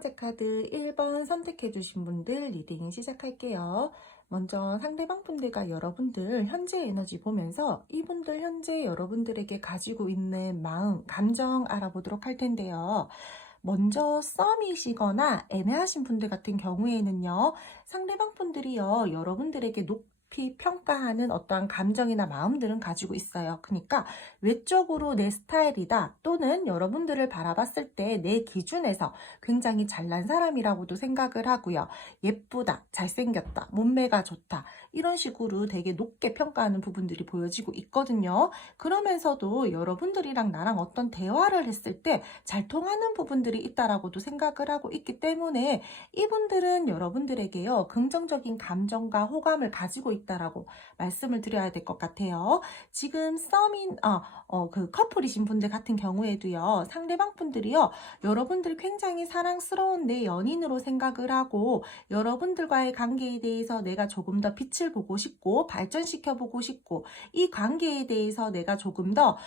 번째 카드 1번 선택해 주신 분들 리딩 시작할게요. 먼저 상대방 분들과 여러분들 현재 에너지 보면서 이분들 현재 여러분들에게 가지고 있는 마음, 감정 알아보도록 할 텐데요. 먼저 썸이시거나 애매하신 분들 같은 경우에는요, 상대방 분들이요, 여러분들에게 높이 평가하는 어떠한 감정이나 마음들은 가지고 있어요. 그러니까 외적으로 내 스타일이다 또는 여러분들을 바라봤을 때 내 기준에서 굉장히 잘난 사람이라고도 생각을 하고요. 예쁘다, 잘생겼다, 몸매가 좋다 이런 식으로 되게 높게 평가하는 부분들이 보여지고 있거든요. 그러면서도 여러분들이랑 나랑 어떤 대화를 했을 때 잘 통하는 부분들이 있다라고도 생각을 하고 있기 때문에 이분들은 여러분들에게요, 긍정적인 감정과 호감을 가지고 있다라고 말씀을 드려야 될 것 같아요. 지금 그 커플이신 분들 같은 경우에도요, 상대방 분들이요, 여러분들 굉장히 사랑스러운 내 연인으로 생각을 하고, 여러분들과의 관계에 대해서 내가 조금 더 빛을 보고 싶고, 발전시켜 보고 싶고, 이 관계에 대해서 내가 조금 더,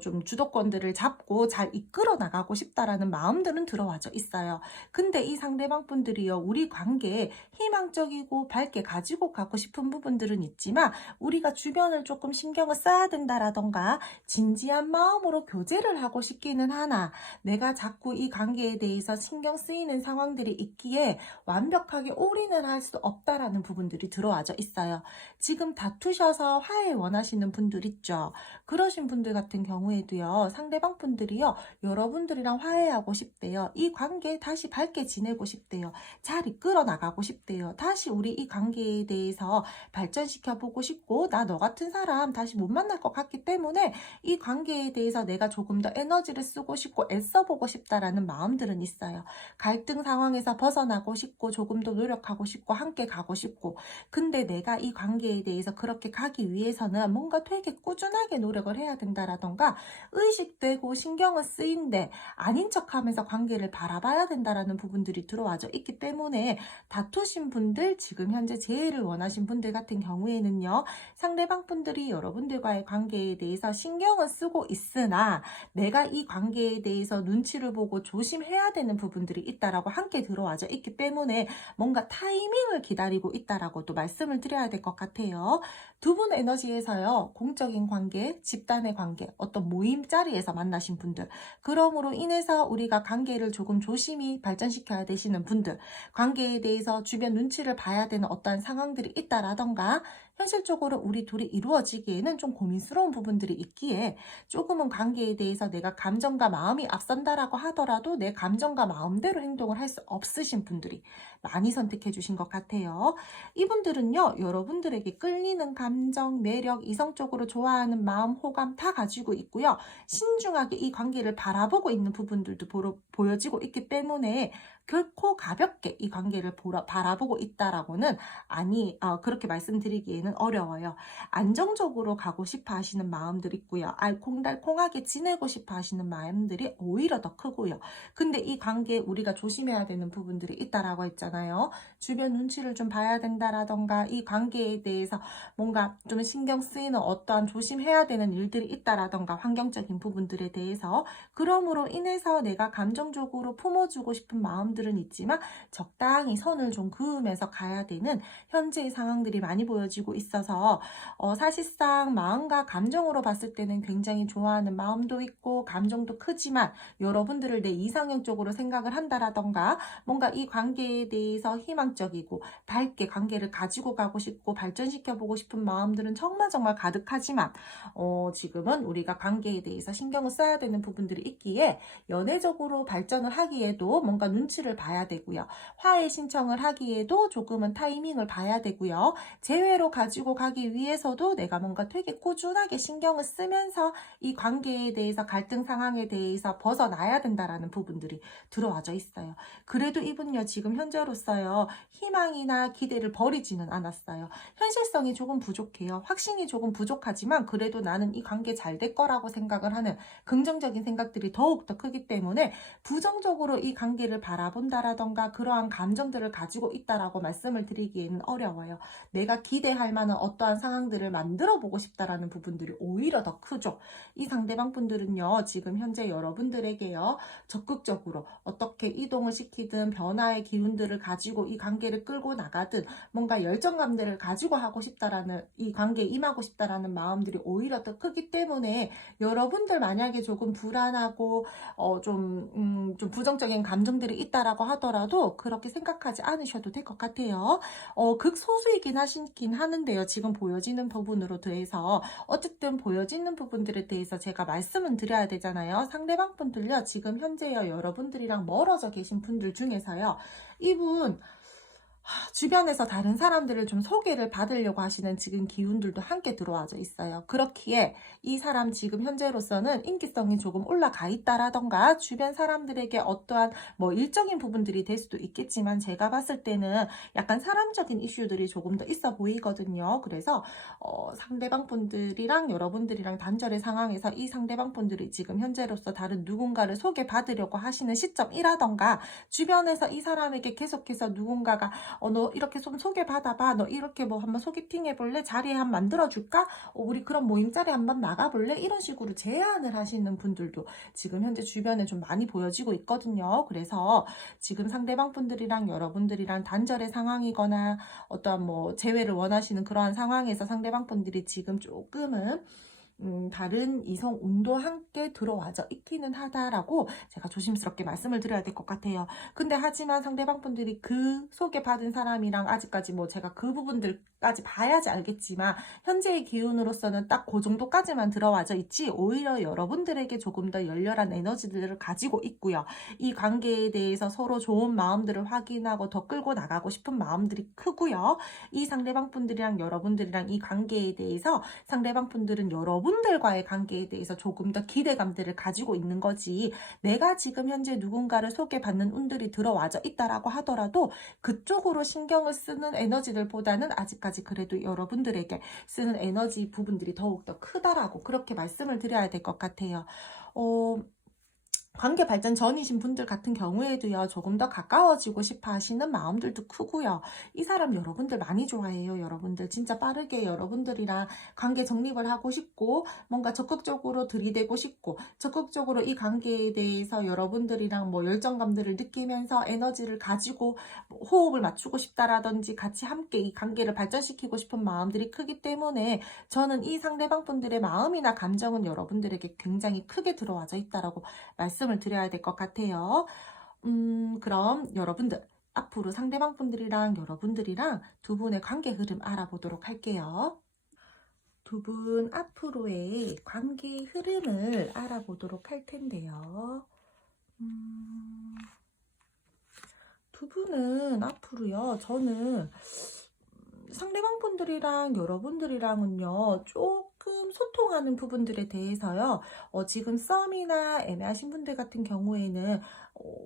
좀 주도권들을 잡고 잘 이끌어 나가고 싶다라는 마음들은 들어와져 있어요. 근데 이 상대방 분들이요, 우리 관계에 희망적이고 밝게 가지고 가고 싶은 부분들은 있지만, 우리가 주변을 조금 신경을 써야 된다라던가 진지한 마음으로 교제를 하고 싶기는 하나 내가 자꾸 이 관계에 대해서 신경 쓰이는 상황들이 있기에 완벽하게 올인을 할 수 없다라는 부분들이 들어와져 있어요. 지금 다투셔서 화해 원하시는 분들 있죠. 그러신 분들 같은 경우에도요, 상대방 분들이요, 여러분들이랑 화해하고 싶대요. 이 관계 다시 밝게 지내고 싶대요. 잘 이끌어 나가고 싶대요. 다시 우리 이 관계에 대해서 발전시켜 보고 싶고, 나 너 같은 사람 다시 못 만날 것 같기 때문에 이 관계에 대해서 내가 조금 더 에너지를 쓰고 싶고 애써보고 싶다라는 마음들은 있어요. 갈등 상황에서 벗어나고 싶고 조금 더 노력하고 싶고 함께 가고 싶고, 근데 내가 이 관계에 대해서 그렇게 가기 위해서는 뭔가 되게 꾸준하게 노력을 해야 된다라던가 의식되고 신경을 쓰인데 아닌 척하면서 관계를 바라봐야 된다라는 부분들이 들어와져 있기 때문에 다투신 분들, 지금 현재 재회를 원하신 분들 같은 경우에는요, 상대방 분들이 여러분들과의 관계에 대해서 신경을 쓰고 있으나 내가 이 관계에 대해서 눈치를 보고 조심해야 되는 부분들이 있다라고 함께 들어와져 있기 때문에 뭔가 타이밍을 기다리고 있다라고도 말씀을 드려야 될 것 같아요. 두 분 에너지에서요, 공적인 관계, 집단의 관계, 어떤 모임 자리에서 만나신 분들, 그러므로 인해서 우리가 관계를 조금 조심히 발전시켜야 되시는 분들, 관계에 대해서 주변 눈치를 봐야 되는 어떤 상황들이 있다라던가, 현실적으로 우리 둘이 이루어지기에는 좀 고민스러운 부분들이 있기에 조금은 관계에 대해서 내가 감정과 마음이 앞선다라고 하더라도 내 감정과 마음대로 행동을 할 수 없으신 분들이 많이 선택해 주신 것 같아요. 이분들은요, 여러분들에게 끌리는 감정, 매력, 이성적으로 좋아하는 마음, 호감 다 가지고 있고요. 신중하게 이 관계를 바라보고 있는 부분들도 보여지고 있기 때문에 결코 가볍게 이 관계를 바라보고 있다라고는 그렇게 말씀드리기에는 어려워요. 안정적으로 가고 싶어 하시는 마음들이 있고요. 알콩달콩하게 지내고 싶어 하시는 마음들이 오히려 더 크고요. 근데 이 관계에 우리가 조심해야 되는 부분들이 있다라고 했잖아요. 주변 눈치를 좀 봐야 된다라던가 이 관계에 대해서 뭔가 좀 신경 쓰이는 어떠한 조심해야 되는 일들이 있다라던가 환경적인 부분들에 대해서, 그러므로 인해서 내가 감정적으로 품어주고 싶은 마음들은 있지만 적당히 선을 좀 그으면서 가야 되는 현재의 상황들이 많이 보여지고 있어서 사실상 마음과 감정으로 봤을 때는 굉장히 좋아하는 마음도 있고 감정도 크지만 여러분들을 내 이상형적으로 생각을 한다라던가 뭔가 이 관계에 대해서 희망적이고 밝게 관계를 가지고 가고 싶고 발전시켜 보고 싶은 마음들은 정말 정말 가득하지만 지금은 우리가 관계에 대해서 신경을 써야 되는 부분들이 있기에 연애적으로 발전을 하기에도 뭔가 눈치를 봐야 되고요. 화해 신청을 하기에도 조금은 타이밍을 봐야 되고요. 재회로 가지고 가기 위해서도 내가 뭔가 되게 꾸준하게 신경을 쓰면서 이 관계에 대해서 갈등 상황에 대해서 벗어나야 된다라는 부분들이 들어와져 있어요. 그래도 이분요, 지금 현재로서요, 희망이나 기대를 버리지는 않았어요. 현실성이 조금 부족해요. 확신이 조금 부족하지만 그래도 나는 이 관계 잘 될 거라고 생각을 하는 긍정적인 생각들이 더욱더 크기 때문에 부정적으로 이 관계를 바라본다라던가 그러한 감정들을 가지고 있다라고 말씀을 드리기에는 어려워요. 내가 기대할 할 만한 어떠한 상황들을 만들어 보고 싶다라는 부분들이 오히려 더 크죠. 이 상대방 분들은요, 지금 현재 여러분들에게요, 적극적으로 어떻게 이동을 시키든 변화의 기운들을 가지고 이 관계를 끌고 나가든 뭔가 열정감들을 가지고 하고 싶다라는, 이 관계에 임하고 싶다라는 마음들이 오히려 더 크기 때문에 여러분들 만약에 조금 불안하고 좀 부정적인 감정들이 있다라고 하더라도 그렇게 생각하지 않으셔도 될 것 같아요. 극소수이긴 하시긴 하는데요. 지금 보여지는 부분으로 대해서 어쨌든 보여지는 부분들에 대해서 제가 말씀은 드려야 되잖아요. 상대방 분들요, 지금 현재요, 여러분들이랑 멀어져 계신 분들 중에서요, 이분 주변에서 다른 사람들을 좀 소개를 받으려고 하시는 지금 기운들도 함께 들어와져 있어요. 그렇기에 이 사람 지금 현재로서는 인기성이 조금 올라가 있다라던가 주변 사람들에게 어떠한 뭐 일적인 부분들이 될 수도 있겠지만 제가 봤을 때는 약간 사람적인 이슈들이 조금 더 있어 보이거든요. 그래서 상대방 분들이랑 여러분들이랑 단절의 상황에서 이 상대방 분들이 지금 현재로서 다른 누군가를 소개받으려고 하시는 시점이라던가 주변에서 이 사람에게 계속해서 누군가가 너 이렇게 좀 소개받아봐. 너 이렇게 뭐 한번 소개팅 해볼래? 자리에 한번 만들어줄까? 우리 그런 모임 자리 한번 나가볼래? 이런 식으로 제안을 하시는 분들도 지금 현재 주변에 좀 많이 보여지고 있거든요. 그래서 지금 상대방 분들이랑 여러분들이랑 단절의 상황이거나 어떠한 뭐 재회를 원하시는 그러한 상황에서 상대방 분들이 지금 조금은 다른 이성 운도 함께 들어와져 있기는 하다라고 제가 조심스럽게 말씀을 드려야 될 것 같아요. 근데 하지만 상대방 분들이 그 소개받은 사람이랑 아직까지 뭐 제가 그 부분들까지 봐야지 알겠지만 현재의 기운으로서는 딱 그 정도까지만 들어와져 있지 오히려 여러분들에게 조금 더 열렬한 에너지들을 가지고 있고요. 이 관계에 대해서 서로 좋은 마음들을 확인하고 더 끌고 나가고 싶은 마음들이 크고요. 이 상대방 분들이랑 여러분들이랑 이 관계에 대해서 상대방 분들은 여러분들과의 관계에 대해서 조금 더 기대감들을 가지고 있는 거지, 내가 지금 현재 누군가를 소개받는 운들이 들어와져 있다라고 하더라도 그쪽으로 신경을 쓰는 에너지들보다는 아직까지 그래도 여러분들에게 쓰는 에너지 부분들이 더욱더 크다라고 그렇게 말씀을 드려야 될 것 같아요. 관계 발전 전이신 분들 같은 경우에도요, 조금 더 가까워지고 싶어 하시는 마음들도 크고요. 이 사람 여러분들 많이 좋아해요. 여러분들 진짜 빠르게 여러분들이랑 관계 정립을 하고 싶고 뭔가 적극적으로 들이대고 싶고 적극적으로 이 관계에 대해서 여러분들이랑 뭐 열정감들을 느끼면서 에너지를 가지고 호흡을 맞추고 싶다라든지 같이 함께 이 관계를 발전시키고 싶은 마음들이 크기 때문에 저는 이 상대방 분들의 마음이나 감정은 여러분들에게 굉장히 크게 들어와져 있다라고 말씀을 드려야 될 것 같아요. 그럼 여러분들 앞으로 상대방 분들이랑 여러분들이랑 두 분의 관계 흐름 알아보도록 할게요. 두 분 앞으로의 관계 흐름을 알아보도록 할 텐데요. 두 분은 앞으로요, 저는 상대방 분들이랑 여러분들이랑은요, 조금 소통하는 부분들에 대해서요, 지금 썸이나 애매하신 분들 같은 경우에는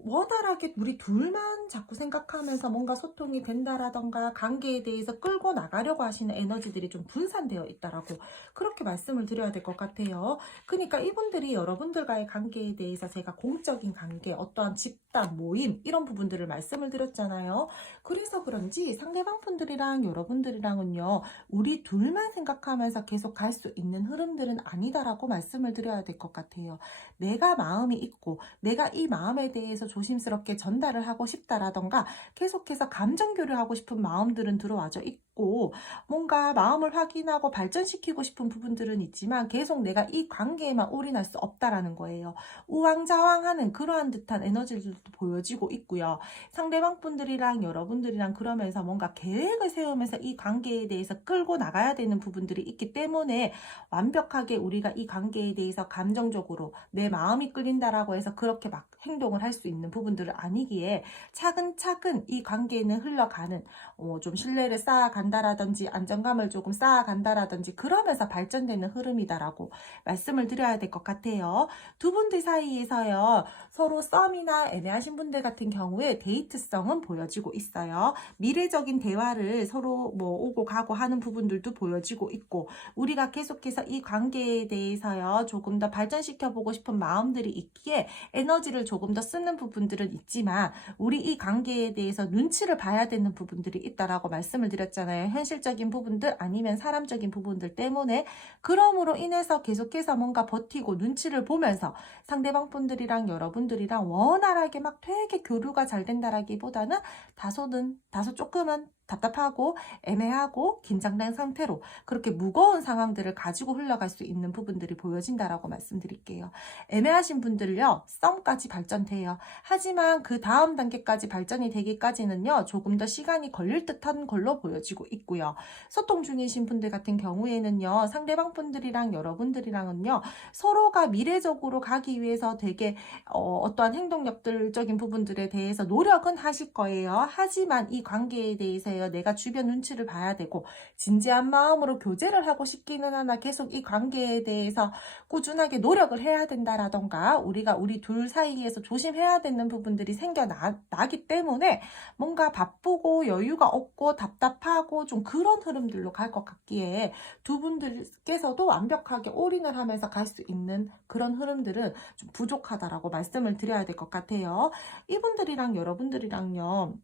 원활하게 우리 둘만 자꾸 생각하면서 뭔가 소통이 된다라던가 관계에 대해서 끌고 나가려고 하시는 에너지들이 좀 분산되어 있다라고 그렇게 말씀을 드려야 될 것 같아요. 그러니까 이분들이 여러분들과의 관계에 대해서 제가 공적인 관계, 어떠한 집단, 모임 이런 부분들을 말씀을 드렸잖아요. 그래서 그런지 상대방 분들이랑 여러분들이랑은요, 우리 둘만 생각하면서 계속 갈 수 있는 흐름들은 아니다라고 말씀을 드려야 될 것 같아요. 내가 마음이 있고 내가 이 마음에 대해서 조심스럽게 전달을 하고 싶다라던가 계속해서 감정 교류하고 싶은 마음들은 들어와져 있고 뭔가 마음을 확인하고 발전시키고 싶은 부분들은 있지만 계속 내가 이 관계에만 올인할 수 없다라는 거예요. 우왕좌왕하는 그러한 듯한 에너지들도 보여지고 있고요. 상대방 분들이랑 여러분들이랑 그러면서 뭔가 계획을 세우면서 이 관계에 대해서 끌고 나가야 되는 부분들이 있기 때문에 완벽하게 우리가 이 관계에 대해서 감정적으로 내 마음이 끌린다라고 해서 그렇게 막 행동을 할 수 있는 부분들은 아니기에 차근차근 이 관계는 흘러가는 좀 신뢰를 쌓아간다라든지 안정감을 조금 쌓아간다라든지 그러면서 발전되는 흐름이다라고 말씀을 드려야 될 것 같아요. 두 분들 사이에서요, 서로 썸이나 애매하신 분들 같은 경우에 데이트성은 보여지고 있어요. 미래적인 대화를 서로 뭐 오고 가고 하는 부분들도 보여지고 있고 우리가 계속해서 이 관계에 대해서요, 조금 더 발전시켜 보고 싶은 마음들이 있기에 에너지를 조금 더 쓰는 부분들은 있지만 우리 이 관계에 대해서 눈치를 봐야 되는 부분들이 있다라고 말씀을 드렸잖아요. 현실적인 부분들 아니면 사람적인 부분들 때문에. 그러므로 인해서 계속해서 뭔가 버티고 눈치를 보면서 상대방 분들이랑 여러분들이랑 원활하게 막 되게 교류가 잘 된다라기보다는 다소 조금은 답답하고 애매하고 긴장된 상태로 그렇게 무거운 상황들을 가지고 흘러갈 수 있는 부분들이 보여진다라고 말씀드릴게요. 애매하신 분들요, 썸까지 발전돼요. 하지만 그 다음 단계까지 발전이 되기까지는요, 조금 더 시간이 걸릴 듯한 걸로 보여지고 있고요. 소통 중이신 분들 같은 경우에는요, 상대방 분들이랑 여러분들이랑은요, 서로가 미래적으로 가기 위해서 되게 어떠한 행동력들적인 부분들에 대해서 노력은 하실 거예요. 하지만 이 관계에 대해서요, 내가 주변 눈치를 봐야 되고 진지한 마음으로 교제를 하고 싶기는 하나 계속 이 관계에 대해서 꾸준하게 노력을 해야 된다라던가 우리 둘 사이에서 조심해야 되는 부분들이 생겨나기 때문에 뭔가 바쁘고 여유가 없고 답답하고 좀 그런 흐름들로 갈 것 같기에 두 분들께서도 완벽하게 올인을 하면서 갈 수 있는 그런 흐름들은 좀 부족하다라고 말씀을 드려야 될 것 같아요. 이분들이랑 여러분들이랑요,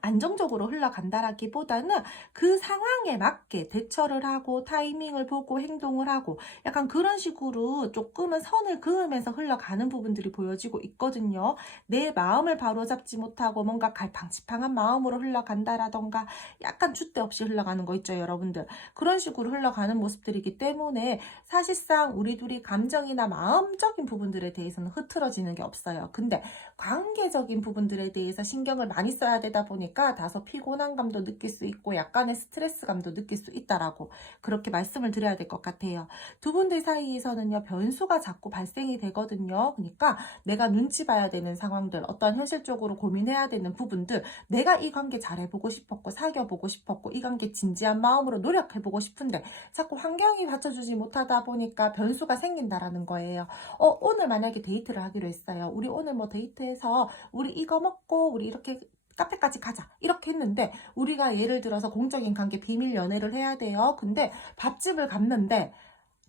안정적으로 흘러간다라기보다는 그 상황에 맞게 대처를 하고 타이밍을 보고 행동을 하고 약간 그런 식으로 조금은 선을 그으면서 흘러가는 부분들이 보여지고 있거든요. 내 마음을 바로잡지 못하고 뭔가 갈팡지팡한 마음으로 흘러간다라던가 약간 줏대 없이 흘러가는 거 있죠, 여러분들. 그런 식으로 흘러가는 모습들이기 때문에 사실상 우리 둘이 감정이나 마음적인 부분들에 대해서는 흐트러지는 게 없어요. 근데 관계적인 부분들에 대해서 신경을 많이 써야 되다 보니까 다소 피곤한 감도 느낄 수 있고 약간의 스트레스감도 느낄 수 있다라고 그렇게 말씀을 드려야 될 것 같아요. 두 분들 사이에서는요, 변수가 자꾸 발생이 되거든요. 그러니까 내가 눈치 봐야 되는 상황들, 어떤 현실적으로 고민해야 되는 부분들, 내가 이 관계 잘해보고 싶었고 사귀어보고 싶었고 이 관계 진지한 마음으로 노력해보고 싶은데 자꾸 환경이 받쳐주지 못하다 보니까 변수가 생긴다라는 거예요. 오늘 만약에 데이트를 하기로 했어요. 우리 오늘 뭐 데이트해서 우리 이거 먹고 우리 이렇게 카페까지 가자 이렇게 했는데 우리가 예를 들어서 공적인 관계 비밀 연애를 해야 돼요. 근데 밥집을 갔는데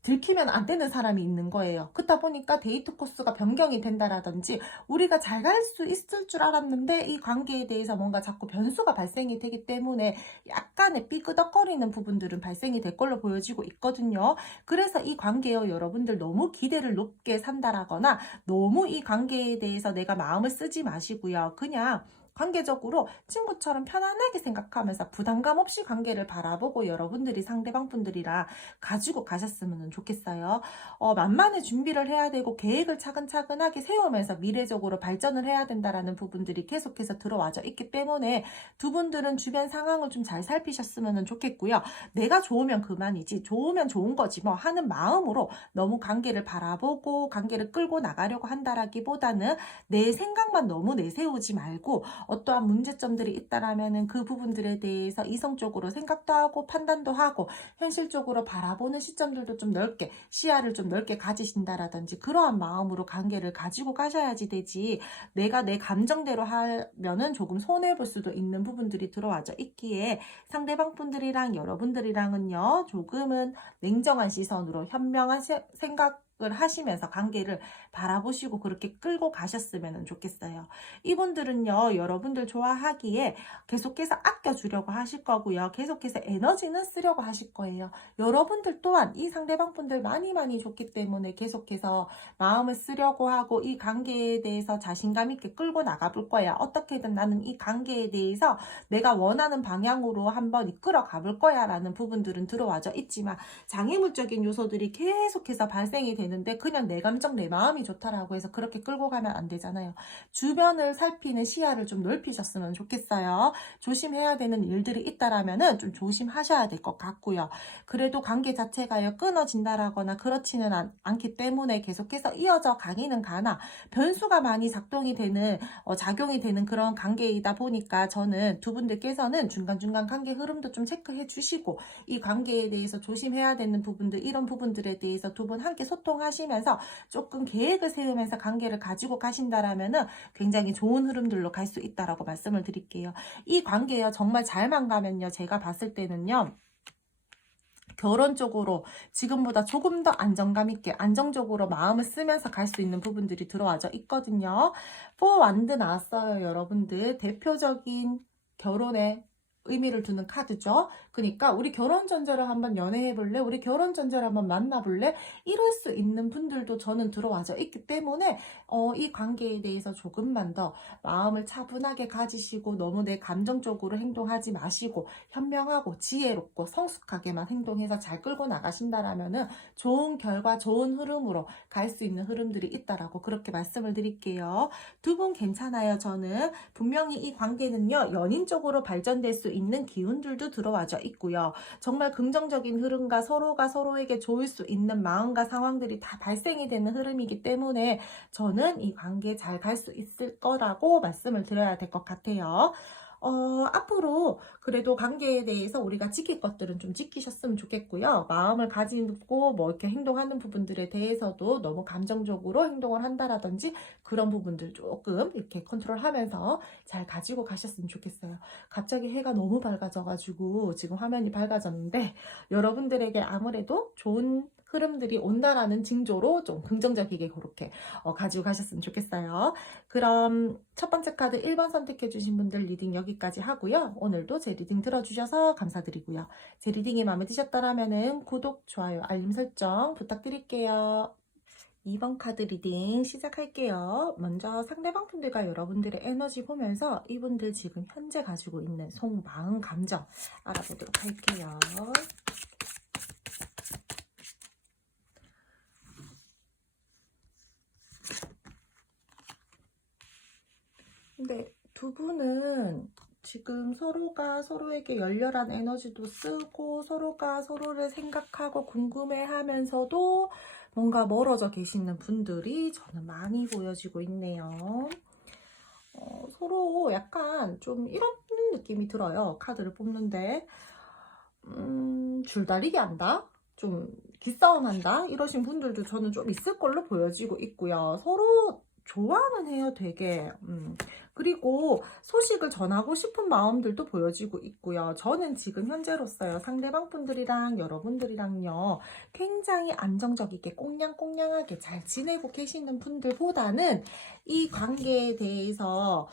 들키면 안 되는 사람이 있는 거예요. 그렇다 보니까 데이트 코스가 변경이 된다라든지 우리가 잘 갈 수 있을 줄 알았는데 이 관계에 대해서 뭔가 자꾸 변수가 발생이 되기 때문에 약간의 삐그덕거리는 부분들은 발생이 될 걸로 보여지고 있거든요. 그래서 이 관계요, 여러분들 너무 기대를 높게 산다라거나 너무 이 관계에 대해서 내가 마음을 쓰지 마시고요. 그냥 관계적으로 친구처럼 편안하게 생각하면서 부담감 없이 관계를 바라보고 여러분들이 상대방 분들이랑 가지고 가셨으면 좋겠어요. 만반의 준비를 해야 되고 계획을 차근차근하게 세우면서 미래적으로 발전을 해야 된다라는 부분들이 계속해서 들어와져 있기 때문에 두 분들은 주변 상황을 좀 잘 살피셨으면 좋겠고요. 내가 좋으면 그만이지 좋으면 좋은 거지 뭐 하는 마음으로 너무 관계를 바라보고 관계를 끌고 나가려고 한다라기보다는 내 생각만 너무 내세우지 말고 어떠한 문제점들이 있다라면은 그 부분들에 대해서 이성적으로 생각도 하고 판단도 하고 현실적으로 바라보는 시점들도 좀 넓게 시야를 좀 넓게 가지신다라든지 그러한 마음으로 관계를 가지고 가셔야지 되지 내가 내 감정대로 하면은 조금 손해볼 수도 있는 부분들이 들어와져 있기에 상대방 분들이랑 여러분들이랑은요 조금은 냉정한 시선으로 현명한 생각을 하시면서 관계를 바라보시고 그렇게 끌고 가셨으면 좋겠어요. 이분들은요, 여러분들 좋아하기에 계속해서 아껴주려고 하실 거고요. 계속해서 에너지는 쓰려고 하실 거예요. 여러분들 또한 이 상대방 분들 많이 좋기 때문에 계속해서 마음을 쓰려고 하고 이 관계에 대해서 자신감 있게 끌고 나가볼 거야. 어떻게든 나는 이 관계에 대해서 내가 원하는 방향으로 한번 이끌어 가볼 거야 라는 부분들은 들어와져 있지만 장애물적인 요소들이 계속해서 발생이 되는데 그냥 내 감정 내 마음이 좋다라고 해서 그렇게 끌고 가면 안 되잖아요. 주변을 살피는 시야를 좀 넓히셨으면 좋겠어요. 조심해야 되는 일들이 있다라면은 좀 조심하셔야 될 것 같고요. 그래도 관계 자체가요 끊어진다라거나 그렇지는 않기 때문에 계속해서 이어져 가기는 가나 변수가 많이 작동이 되는 작용이 되는 그런 관계이다 보니까 저는 두 분들께서는 중간중간 관계 흐름도 좀 체크해 주시고 이 관계에 대해서 조심해야 되는 부분들 이런 부분들에 대해서 두 분 함께 소통하시면서 조금 계획을 세우면서 관계를 가지고 가신다라면은 굉장히 좋은 흐름들로 갈 수 있다라고 말씀을 드릴게요. 이 관계요 정말 잘만 가면요 제가 봤을 때는요 결혼 쪽으로 지금보다 조금 더 안정감 있게 안정적으로 마음을 쓰면서 갈 수 있는 부분들이 들어와져 있거든요. 4 완드 나왔어요, 여러분들. 대표적인 결혼에 의미를 두는 카드죠. 그러니까 우리 결혼 전제로 한번 연애해 볼래? 우리 결혼 전제로 한번 만나 볼래? 이럴 수 있는 분들도 저는 들어와져 있기 때문에 이 관계에 대해서 조금만 더 마음을 차분하게 가지시고 너무 내 감정적으로 행동하지 마시고 현명하고 지혜롭고 성숙하게만 행동해서 잘 끌고 나가신다라면은 좋은 결과, 좋은 흐름으로 갈 수 있는 흐름들이 있다라고 그렇게 말씀을 드릴게요. 두 분 괜찮아요. 저는 분명히 이 관계는요, 연인 쪽으로 발전될 수 있는 기운들도 들어와져 있고요. 정말 긍정적인 흐름과 서로가 서로에게 좋을 수 있는 마음과 상황들이 다 발생이 되는 흐름이기 때문에 저는 이 관계 잘 갈 수 있을 거라고 말씀을 드려야 될 것 같아요. 앞으로 그래도 관계에 대해서 우리가 지킬 것들은 좀 지키셨으면 좋겠고요. 마음을 가지고 뭐 이렇게 행동하는 부분들에 대해서도 너무 감정적으로 행동을 한다라든지 그런 부분들 조금 이렇게 컨트롤하면서 잘 가지고 가셨으면 좋겠어요. 갑자기 해가 너무 밝아져가지고 지금 화면이 밝아졌는데 여러분들에게 아무래도 좋은 흐름들이 온다라는 징조로 좀 긍정적이게 그렇게 가지고 가셨으면 좋겠어요. 그럼 첫 번째 카드 1번 선택해 주신 분들 리딩 여기까지 하고요. 오늘도 제 리딩 들어주셔서 감사드리고요. 제 리딩이 마음에 드셨다면 구독, 좋아요, 알림 설정 부탁드릴게요. 2번 카드 리딩 시작할게요. 먼저 상대방 분들과 여러분들의 에너지 보면서 이분들 지금 현재 가지고 있는 속마음 감정 알아보도록 할게요. 근데 두 분은 지금 서로가 서로에게 열렬한 에너지도 쓰고 서로가 서로를 생각하고 궁금해하면서도 뭔가 멀어져 계시는 분들이 저는 많이 보여지고 있네요. 서로 약간 좀 이런 느낌이 들어요. 카드를 뽑는데 줄다리기 한다? 좀 기싸움 한다? 이러신 분들도 저는 좀 있을 걸로 보여지고 있고요. 서로 좋아는 해요, 되게. 그리고 소식을 전하고 싶은 마음들도 보여지고 있고요. 저는 지금 현재로서요, 상대방 분들이랑 여러분들이랑요, 굉장히 안정적이게 꽁냥꽁냥하게 잘 지내고 계시는 분들보다는 이 관계에 대해서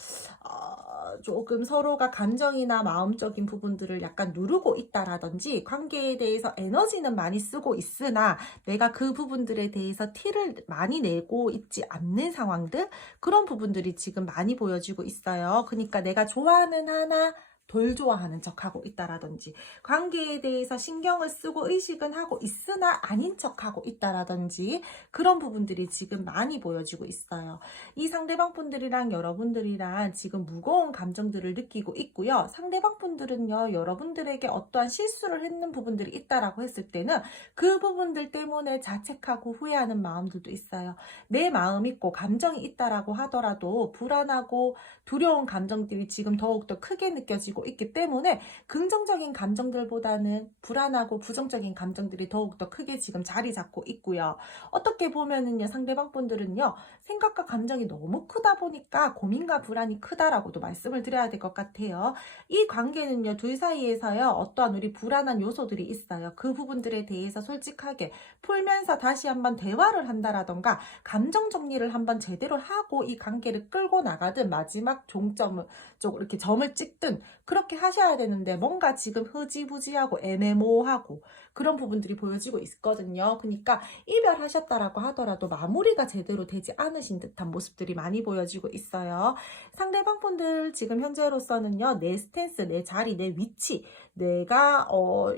조금 서로가 감정이나 마음적인 부분들을 약간 누르고 있다라든지 관계에 대해서 에너지는 많이 쓰고 있으나 내가 그 부분들에 대해서 티를 많이 내고 있지 않는 상황들, 그런 부분들이 지금 많이 보여지고 있어요. 그러니까 내가 좋아하는 하나 덜 좋아하는 척하고 있다라든지 관계에 대해서 신경을 쓰고 의식은 하고 있으나 아닌 척하고 있다라든지 그런 부분들이 지금 많이 보여지고 있어요. 이 상대방 분들이랑 여러분들이랑 지금 무거운 감정들을 느끼고 있고요. 상대방 분들은요, 여러분들에게 어떠한 실수를 했는 부분들이 있다라고 했을 때는 그 부분들 때문에 자책하고 후회하는 마음들도 있어요. 내 마음 있고 감정이 있다라고 하더라도 불안하고 두려운 감정들이 지금 더욱더 크게 느껴지고 있기 때문에 긍정적인 감정들보다는 불안하고 부정적인 감정들이 더욱더 크게 지금 자리 잡고 있고요. 어떻게 보면은요, 상대방 분들은요, 생각과 감정이 너무 크다 보니까 고민과 불안이 크다라고도 말씀을 드려야 될 것 같아요. 이 관계는요, 둘 사이에서요, 어떠한 우리 불안한 요소들이 있어요. 그 부분들에 대해서 솔직하게 풀면서 다시 한번 대화를 한다라던가 감정 정리를 한번 제대로 하고 이 관계를 끌고 나가든 마지막 종점을 쪽 이렇게 점을 찍든 그렇게 하셔야 되는데 뭔가 지금 흐지부지하고 애매모호하고 그런 부분들이 보여지고 있거든요. 그러니까 이별하셨다라고 하더라도 마무리가 제대로 되지 않으신 듯한 모습들이 많이 보여지고 있어요. 상대방 분들 지금 현재로서는요, 내 스탠스, 내 자리, 내 위치, 내가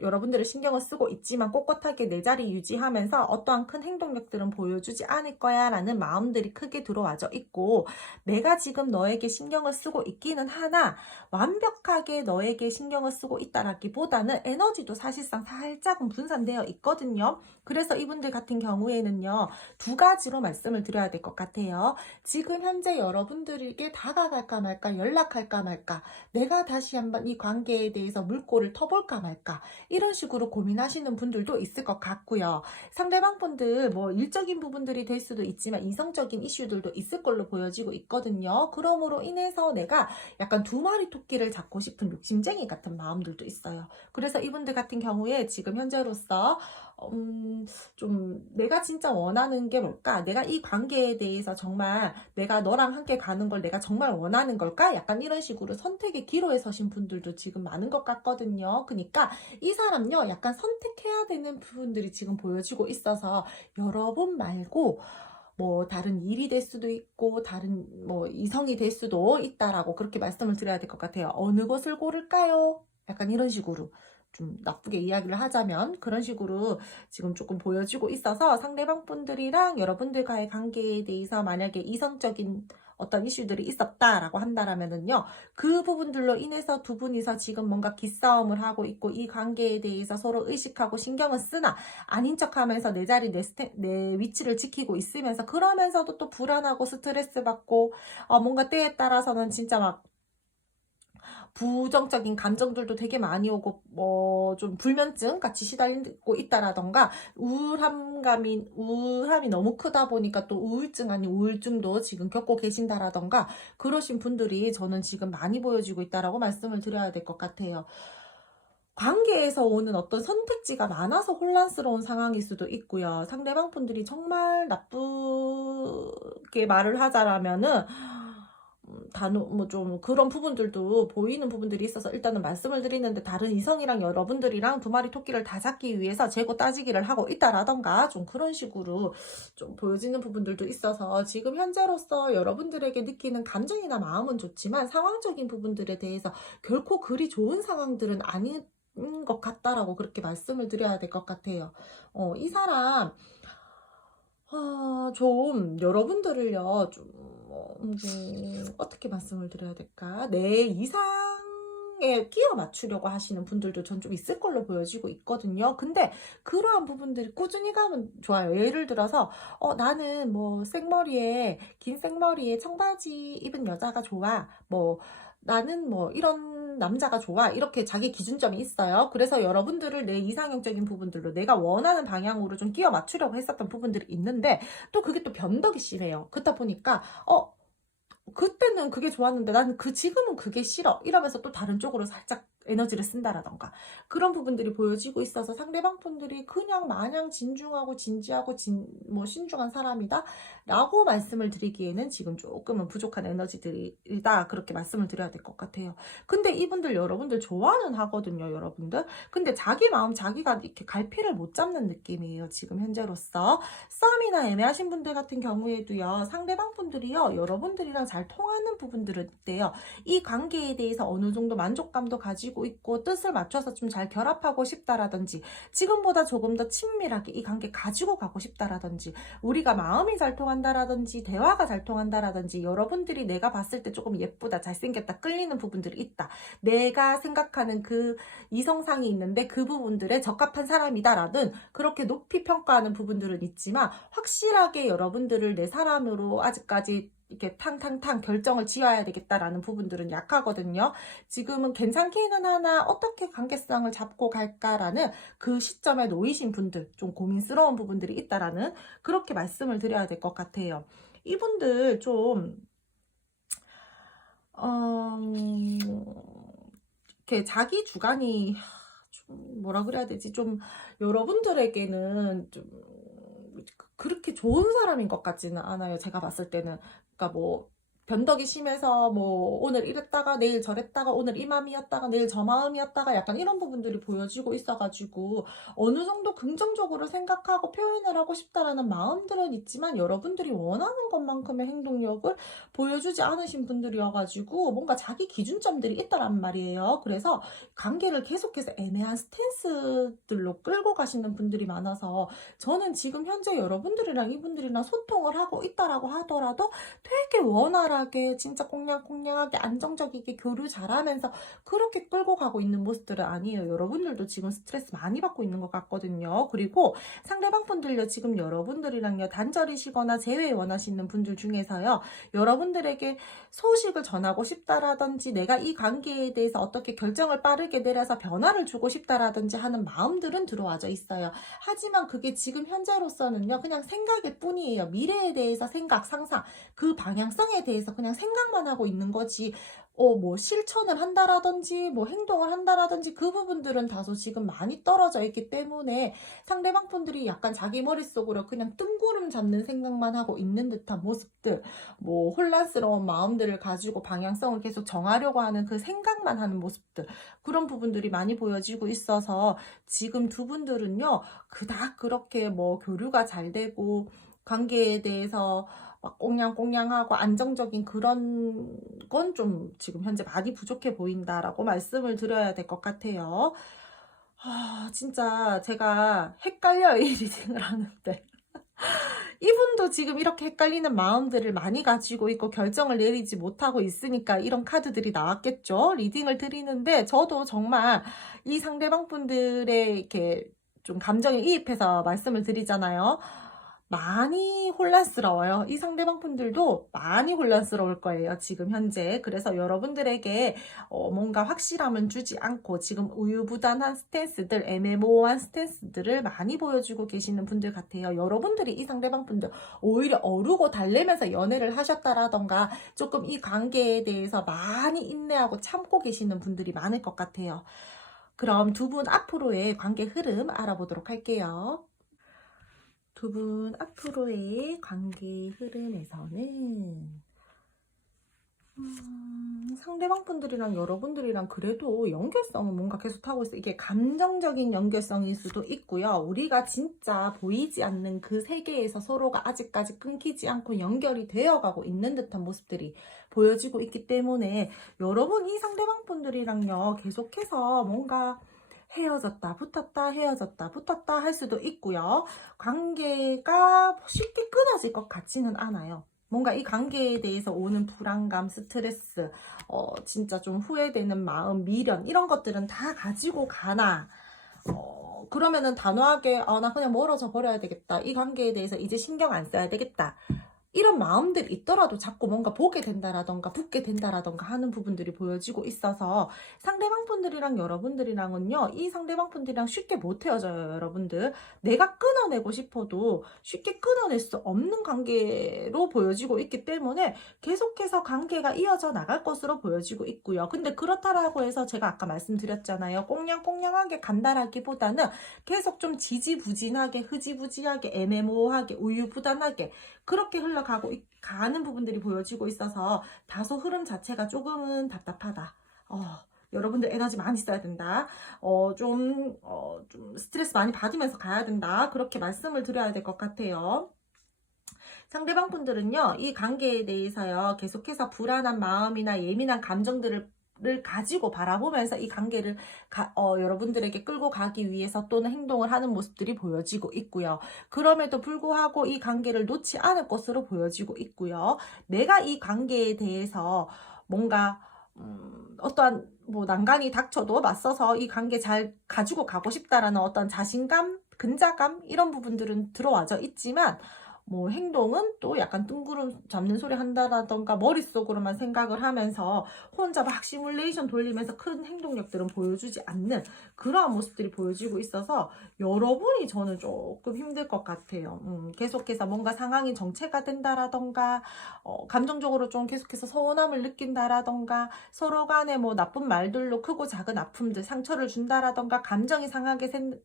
여러분들을 신경을 쓰고 있지만 꼿꼿하게 내 자리 유지하면서 어떠한 큰 행동력들은 보여주지 않을 거야 라는 마음들이 크게 들어와져 있고, 내가 지금 너에게 신경을 쓰고 있기는 하나 완벽하게 너에게 신경을 쓰고 있다라기보다는 에너지도 사실상 살짝은 분산되어 있거든요. 그래서 이분들 같은 경우에는요, 두 가지로 말씀을 드려야 될 것 같아요. 지금 현재 여러분들에게 다가갈까 말까, 연락할까 말까, 내가 다시 한번 이 관계에 대해서 물꼬를 터볼까 말까, 이런 식으로 고민하시는 분들도 있을 것 같고요. 상대방 분들 뭐 일적인 부분들이 될 수도 있지만 이성적인 이슈들도 있을 걸로 보여지고 있거든요. 그러므로 인해서 내가 약간 두 마리 토끼를 잡고 싶은 욕심쟁이 같은 마음들도 있어요. 그래서 이분들 같은 경우에 지금 현재로서 좀 내가 진짜 원하는 게 뭘까? 내가 이 관계에 대해서 정말 내가 너랑 함께 가는 걸 내가 정말 원하는 걸까? 약간 이런 식으로 선택의 기로에 서신 분들도 지금 많은 것 같거든요. 그러니까 이 사람요, 약간 선택해야 되는 부분들이 지금 보여지고 있어서 여러분 말고 뭐 다른 일이 될 수도 있고 다른 뭐 이성이 될 수도 있다라고 그렇게 말씀을 드려야 될 것 같아요. 어느 것을 고를까요? 약간 이런 식으로 좀 나쁘게 이야기를 하자면 그런 식으로 지금 조금 보여지고 있어서 상대방 분들이랑 여러분들과의 관계에 대해서 만약에 이성적인 어떤 이슈들이 있었다라고 한다라면은요, 그 부분들로 인해서 두 분이서 지금 뭔가 기싸움을 하고 있고 이 관계에 대해서 서로 의식하고 신경을 쓰나 아닌 척하면서 내 자리 내 위치를 지키고 있으면서 그러면서도 또 불안하고 스트레스 받고 뭔가 때에 따라서는 진짜 막 부정적인 감정들도 되게 많이 오고 뭐 좀 불면증 같이 시달리고 있다라던가 우울함이 너무 크다 보니까 또 우울증 아닌 우울증도 지금 겪고 계신다라던가 그러신 분들이 저는 지금 많이 보여지고 있다라고 말씀을 드려야 될 것 같아요. 관계에서 오는 어떤 선택지가 많아서 혼란스러운 상황일 수도 있고요. 상대방 분들이 정말 나쁘게 말을 하자라면은 뭐 좀 그런 부분들도 보이는 부분들이 있어서 일단은 말씀을 드리는데 다른 이성이랑 여러분들이랑 두 마리 토끼를 다 잡기 위해서 재고 따지기를 하고 있다라던가 좀 그런 식으로 좀 보여지는 부분들도 있어서 지금 현재로서 여러분들에게 느끼는 감정이나 마음은 좋지만 상황적인 부분들에 대해서 결코 그리 좋은 상황들은 아닌 것 같다라고 그렇게 말씀을 드려야 될 것 같아요. 이 사람 좀 여러분들을요, 좀 어떻게 말씀을 드려야 될까? 내 이상에 끼워 맞추려고 하시는 분들도 전 좀 있을 걸로 보여지고 있거든요. 근데 그러한 부분들이 꾸준히 가면 좋아요. 예를 들어서 나는 뭐 긴 생머리에 청바지 입은 여자가 좋아. 뭐 나는 뭐 이런 남자가 좋아. 이렇게 자기 기준점이 있어요. 그래서 여러분들을 내 이상형적인 부분들로 내가 원하는 방향으로 좀 끼워 맞추려고 했었던 부분들이 있는데 또 그게 또 변덕이 심해요. 그렇다 보니까 그때는 그게 좋았는데 나는 지금은 그게 싫어. 이러면서 또 다른 쪽으로 살짝 에너지를 쓴다라던가 그런 부분들이 보여지고 있어서 상대방 분들이 그냥 마냥 진중하고 진지하고 뭐 신중한 사람이다 라고 말씀을 드리기에는 지금 조금은 부족한 에너지들이다 그렇게 말씀을 드려야 될 것 같아요. 근데 이분들 여러분들 좋아는 하거든요, 여러분들. 근데 자기 마음 자기가 이렇게 갈피를 못 잡는 느낌이에요, 지금 현재로서. 썸이나 애매하신 분들 같은 경우에도요, 상대방 분들이요 여러분들이랑 잘 통하는 부분들은 있대요. 이 관계에 대해서 어느 정도 만족감도 가지고 있고 뜻을 맞춰서 좀 잘 결합하고 싶다라든지 지금보다 조금 더 친밀하게 이 관계 가지고 가고 싶다라든지 우리가 마음이 잘 통한다라든지 대화가 잘 통한다라든지 여러분들이 내가 봤을 때 조금 예쁘다 잘생겼다 끌리는 부분들이 있다 내가 생각하는 그 이성상이 있는데 그 부분들에 적합한 사람이다라든 그렇게 높이 평가하는 부분들은 있지만 확실하게 여러분들을 내 사람으로 아직까지 이렇게 탕탕탕 결정을 지어야 되겠다라는 부분들은 약하거든요. 지금은 괜찮기는 하나 어떻게 관계성을 잡고 갈까라는 그 시점에 놓이신 분들, 좀 고민스러운 부분들이 있다라는 그렇게 말씀을 드려야 될 것 같아요. 이분들 좀 이렇게 자기 주관이 좀 뭐라 그래야 되지? 좀 여러분들에게는 좀 그렇게 좋은 사람인 것 같지는 않아요. 제가 봤을 때는. 그러니까 뭐 변덕이 심해서 뭐 오늘 이랬다가 내일 저랬다가 오늘 이 마음이었다가 내일 저 마음이었다가 약간 이런 부분들이 보여지고 있어가지고 어느 정도 긍정적으로 생각하고 표현을 하고 싶다라는 마음들은 있지만 여러분들이 원하는 것만큼의 행동력을 보여주지 않으신 분들이어가지고 뭔가 자기 기준점들이 있다란 말이에요. 그래서 관계를 계속해서 애매한 스탠스들로 끌고 가시는 분들이 많아서 저는 지금 현재 여러분들이랑 이분들이랑 소통을 하고 있다라고 하더라도 되게 원활하게 진짜 꽁냥꽁냥하게 안정적이게 교류 잘하면서 그렇게 끌고 가고 있는 모습들은 아니에요. 여러분들도 지금 스트레스 많이 받고 있는 것 같거든요. 그리고 상대방 분들요 지금 여러분들이랑요 단절이시거나 재회 원하시는 분들 중에서요 여러분들에게 소식을 전하고 싶다라든지 내가 이 관계에 대해서 어떻게 결정을 빠르게 내려서 변화를 주고 싶다라든지 하는 마음들은 들어와져 있어요. 하지만 그게 지금 현재로서는요 그냥 생각일 뿐이에요. 미래에 대해서 생각, 상상 그 방향성에 대해서 대해서 그냥 생각만 하고 있는 거지, 뭐 실천을 한다라든지 뭐 행동을 한다라든지 그 부분들은 다소 지금 많이 떨어져 있기 때문에 상대방 분들이 약간 자기 머릿속으로 그냥 뜬구름 잡는 생각만 하고 있는 듯한 모습들, 뭐 혼란스러운 마음들을 가지고 방향성을 계속 정하려고 하는 그 생각만 하는 모습들, 그런 부분들이 많이 보여지고 있어서 지금 두 분들은요 그닥 그렇게 뭐 교류가 잘 되고 관계에 대해서 막 꽁냥꽁냥하고 안정적인 그런 건 좀 지금 현재 많이 부족해 보인다라고 말씀을 드려야 될 것 같아요. 진짜 제가 헷갈려요, 이 리딩을 하는데. 이분도 지금 이렇게 헷갈리는 마음들을 많이 가지고 있고 결정을 내리지 못하고 있으니까 이런 카드들이 나왔겠죠. 리딩을 드리는데 저도 정말 이 상대방 분들의 이렇게 좀 감정에 이입해서 말씀을 드리잖아요. 많이 혼란스러워요. 이 상대방 분들도 많이 혼란스러울 거예요, 지금 현재. 그래서 여러분들에게 뭔가 확실함은 주지 않고 지금 우유부단한 스탠스들, 애매모호한 스탠스들을 많이 보여주고 계시는 분들 같아요. 여러분들이 이 상대방 분들 오히려 어르고 달래면서 연애를 하셨다라던가 조금 이 관계에 대해서 많이 인내하고 참고 계시는 분들이 많을 것 같아요. 그럼 두 분 앞으로의 관계 흐름 알아보도록 할게요. 두 분 앞으로의 관계 흐름에서는 상대방 분들이랑 여러분들이랑 그래도 연결성은 뭔가 계속 하고 있어요. 이게 감정적인 연결성일 수도 있고요. 우리가 진짜 보이지 않는 그 세계에서 서로가 아직까지 끊기지 않고 연결이 되어가고 있는 듯한 모습들이 보여지고 있기 때문에 여러분 이 상대방 분들이랑요 계속해서 뭔가 헤어졌다 붙었다 헤어졌다 붙었다 할 수도 있고요. 관계가 쉽게 끊어질 것 같지는 않아요. 뭔가 이 관계에 대해서 오는 불안감, 스트레스, 진짜 좀 후회되는 마음, 미련 이런 것들은 다 가지고 가나 그러면은 단호하게 나 그냥 멀어져 버려야 되겠다. 이 관계에 대해서 이제 신경 안 써야 되겠다. 이런 마음들이 있더라도 자꾸 뭔가 보게 된다라던가 붙게 된다라던가 하는 부분들이 보여지고 있어서 상대방 분들이랑 여러분들이랑은요 이 상대방 분들이랑 쉽게 못 헤어져요. 여러분들 내가 끊어내고 싶어도 쉽게 끊어낼 수 없는 관계로 보여지고 있기 때문에 계속해서 관계가 이어져 나갈 것으로 보여지고 있고요. 근데 그렇다라고 해서 제가 아까 말씀드렸잖아요, 꽁냥꽁냥하게 간다라기보다는 계속 좀 지지부진하게 흐지부지하게 애매모호하게 우유부단하게 그렇게 가는 부분들이 보여지고 있어서 다소 흐름 자체가 조금은 답답하다. 여러분들 에너지 많이 써야 된다. 좀 스트레스 많이 받으면서 가야 된다. 그렇게 말씀을 드려야 될 것 같아요. 상대방 분들은요, 이 관계에 대해서요, 계속해서 불안한 마음이나 예민한 감정들을 가지고 바라보면서 이 관계를 여러분들에게 끌고 가기 위해서 또는 행동을 하는 모습들이 보여지고 있고요. 그럼에도 불구하고 이 관계를 놓지 않을 것으로 보여지고 있고요. 내가 이 관계에 대해서 뭔가 어떠한 뭐 난간이 닥쳐도 맞서서 이 관계 잘 가지고 가고 싶다라는 어떤 자신감, 근자감 이런 부분들은 들어와져 있지만 뭐 행동은 또 약간 뜬구름 잡는 소리 한다라던가 머릿속으로만 생각을 하면서 혼자 막 시뮬레이션 돌리면서 큰 행동력들은 보여주지 않는 그러한 모습들이 보여지고 있어서 여러분이 저는 조금 힘들 것 같아요. 계속해서 뭔가 상황이 정체가 된다라던가 감정적으로 좀 계속해서 서운함을 느낀다라던가 서로 간에 뭐 나쁜 말들로 크고 작은 아픔들 상처를 준다라던가 감정이 상하게끔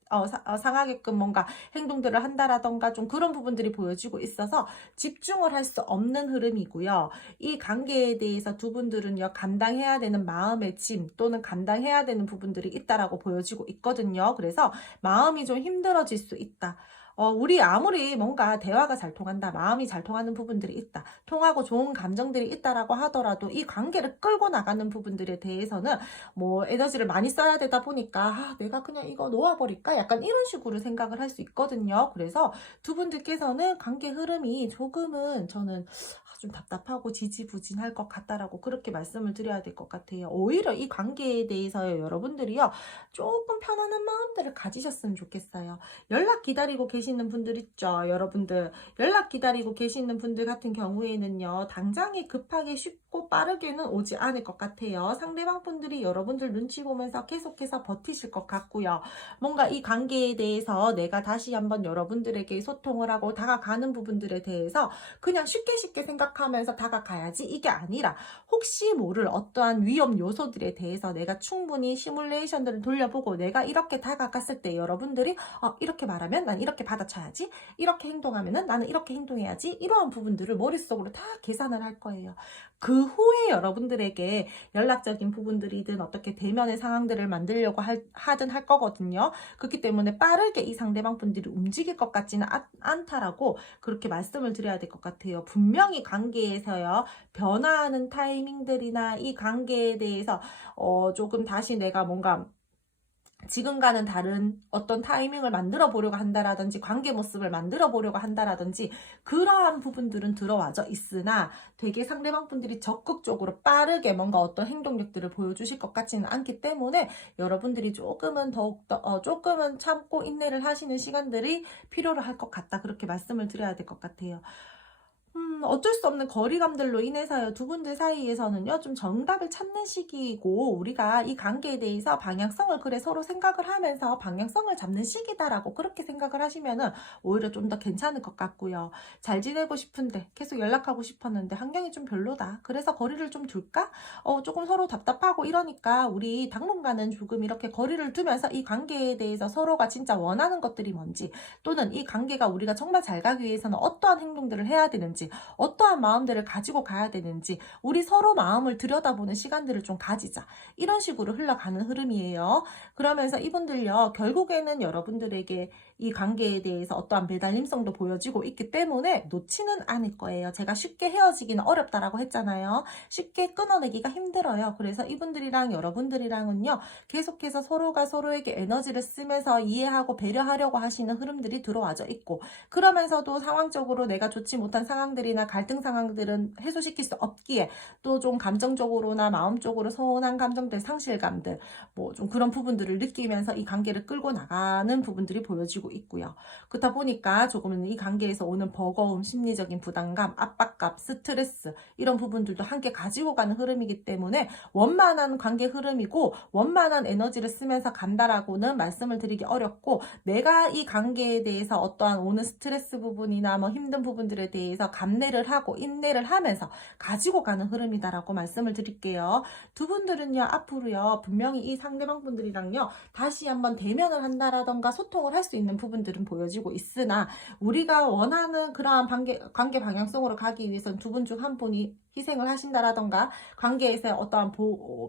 뭔가 행동들을 한다라던가 좀 그런 부분들이 보여지고 있어서 집중을 할 수 없는 흐름이고요. 이 관계에 대해서 두 분들은요 감당해야 되는 마음의 짐 또는 감당해야 되는 부분들이 있다라고 보여지고 있거든요. 그래서 마음이 좀 힘들어질 수 있다. 우리 아무리 뭔가 대화가 잘 통한다, 마음이 잘 통하는 부분들이 있다, 통하고 좋은 감정들이 있다라고 하더라도 이 관계를 끌고 나가는 부분들에 대해서는 뭐 에너지를 많이 써야 되다 보니까 내가 그냥 이거 놓아버릴까? 약간 이런 식으로 생각을 할 수 있거든요. 그래서 두 분들께서는 관계 흐름이 조금은 저는 좀 답답하고 지지부진할 것 같다라고 그렇게 말씀을 드려야 될 것 같아요. 오히려 이 관계에 대해서 여러분들이요 조금 편안한 마음들을 가지셨으면 좋겠어요. 연락 기다리고 계시는 분들 있죠. 여러분들 연락 기다리고 계시는 분들 같은 경우에는요 당장에 급하게 쉽고 빠르게는 오지 않을 것 같아요. 상대방 분들이 여러분들 눈치 보면서 계속해서 버티실 것 같고요. 뭔가 이 관계에 대해서 내가 다시 한번 여러분들에게 소통을 하고 다가가는 부분들에 대해서 그냥 쉽게 생각 생각하면서 다가가야지 이게 아니라 혹시 모를 어떠한 위험 요소들에 대해서 내가 충분히 시뮬레이션들을 돌려보고 내가 이렇게 다가갔을 때 여러분들이 이렇게 말하면 난 이렇게 받아쳐야지, 이렇게 행동하면은 나는 이렇게 행동해야지, 이러한 부분들을 머릿속으로 다 계산을 할 거예요. 그 후에 여러분들에게 연락적인 부분들이든 어떻게 대면의 상황들을 만들려고 하든 할 거거든요. 그렇기 때문에 빠르게 이 상대방 분들이 움직일 것 같지는 않다라고 그렇게 말씀을 드려야 될 것 같아요. 분명히 관계에서요, 변화하는 타이밍들이나 이 관계에 대해서 조금 다시 내가 뭔가 지금과는 다른 어떤 타이밍을 만들어 보려고 한다라든지 관계 모습을 만들어 보려고 한다라든지 그러한 부분들은 들어와져 있으나 되게 상대방 분들이 적극적으로 빠르게 뭔가 어떤 행동력들을 보여주실 것 같지는 않기 때문에 여러분들이 조금은 더욱더 조금은 참고 인내를 하시는 시간들이 필요로 할 것 같다, 그렇게 말씀을 드려야 될 것 같아요. 어쩔 수 없는 거리감들로 인해서요, 두 분들 사이에서는요, 좀 정답을 찾는 시기이고, 우리가 이 관계에 대해서 방향성을 그래 서로 생각을 하면서 방향성을 잡는 시기다라고 그렇게 생각을 하시면은 오히려 좀 더 괜찮을 것 같고요. 잘 지내고 싶은데, 계속 연락하고 싶었는데, 환경이 좀 별로다. 그래서 거리를 좀 둘까? 조금 서로 답답하고 이러니까, 우리 당분간은 조금 이렇게 거리를 두면서 이 관계에 대해서 서로가 진짜 원하는 것들이 뭔지, 또는 이 관계가 우리가 정말 잘 가기 위해서는 어떠한 행동들을 해야 되는지, 어떠한 마음들을 가지고 가야 되는지 우리 서로 마음을 들여다보는 시간들을 좀 가지자, 이런 식으로 흘러가는 흐름이에요. 그러면서 이분들요, 결국에는 여러분들에게 이 관계에 대해서 어떠한 매달림성도 보여지고 있기 때문에 놓지는 않을 거예요. 제가 쉽게 헤어지기는 어렵다라고 했잖아요. 쉽게 끊어내기가 힘들어요. 그래서 이분들이랑 여러분들이랑은요, 계속해서 서로가 서로에게 에너지를 쓰면서 이해하고 배려하려고 하시는 흐름들이 들어와져 있고, 그러면서도 상황적으로 내가 좋지 못한 상황들이나 갈등 상황들은 해소시킬 수 없기에 또 좀 감정적으로나 마음적으로 서운한 감정들, 상실감들, 뭐 좀 그런 부분들을 느끼면서 이 관계를 끌고 나가는 부분들이 보여지고 있고요. 그렇다 보니까 조금은 이 관계에서 오는 버거움, 심리적인 부담감, 압박감, 스트레스, 이런 부분들도 함께 가지고 가는 흐름이기 때문에 원만한 관계 흐름이고 원만한 에너지를 쓰면서 간다라고는 말씀을 드리기 어렵고, 내가 이 관계에 대해서 어떠한 오는 스트레스 부분이나 뭐 힘든 부분들에 대해서 감내를 하고 인내를 하면서 가지고 가는 흐름이다라고 말씀을 드릴게요. 두 분들은요, 앞으로요, 분명히 이 상대방 분들이랑요, 다시 한번 대면을 한다라던가 소통을 할 수 있는 부분들은 보여지고 있으나, 우리가 원하는 그러한 관계 방향성으로 가기 위해서는 두 분 중 한 분이 희생을 하신다라던가 관계에서 어떠한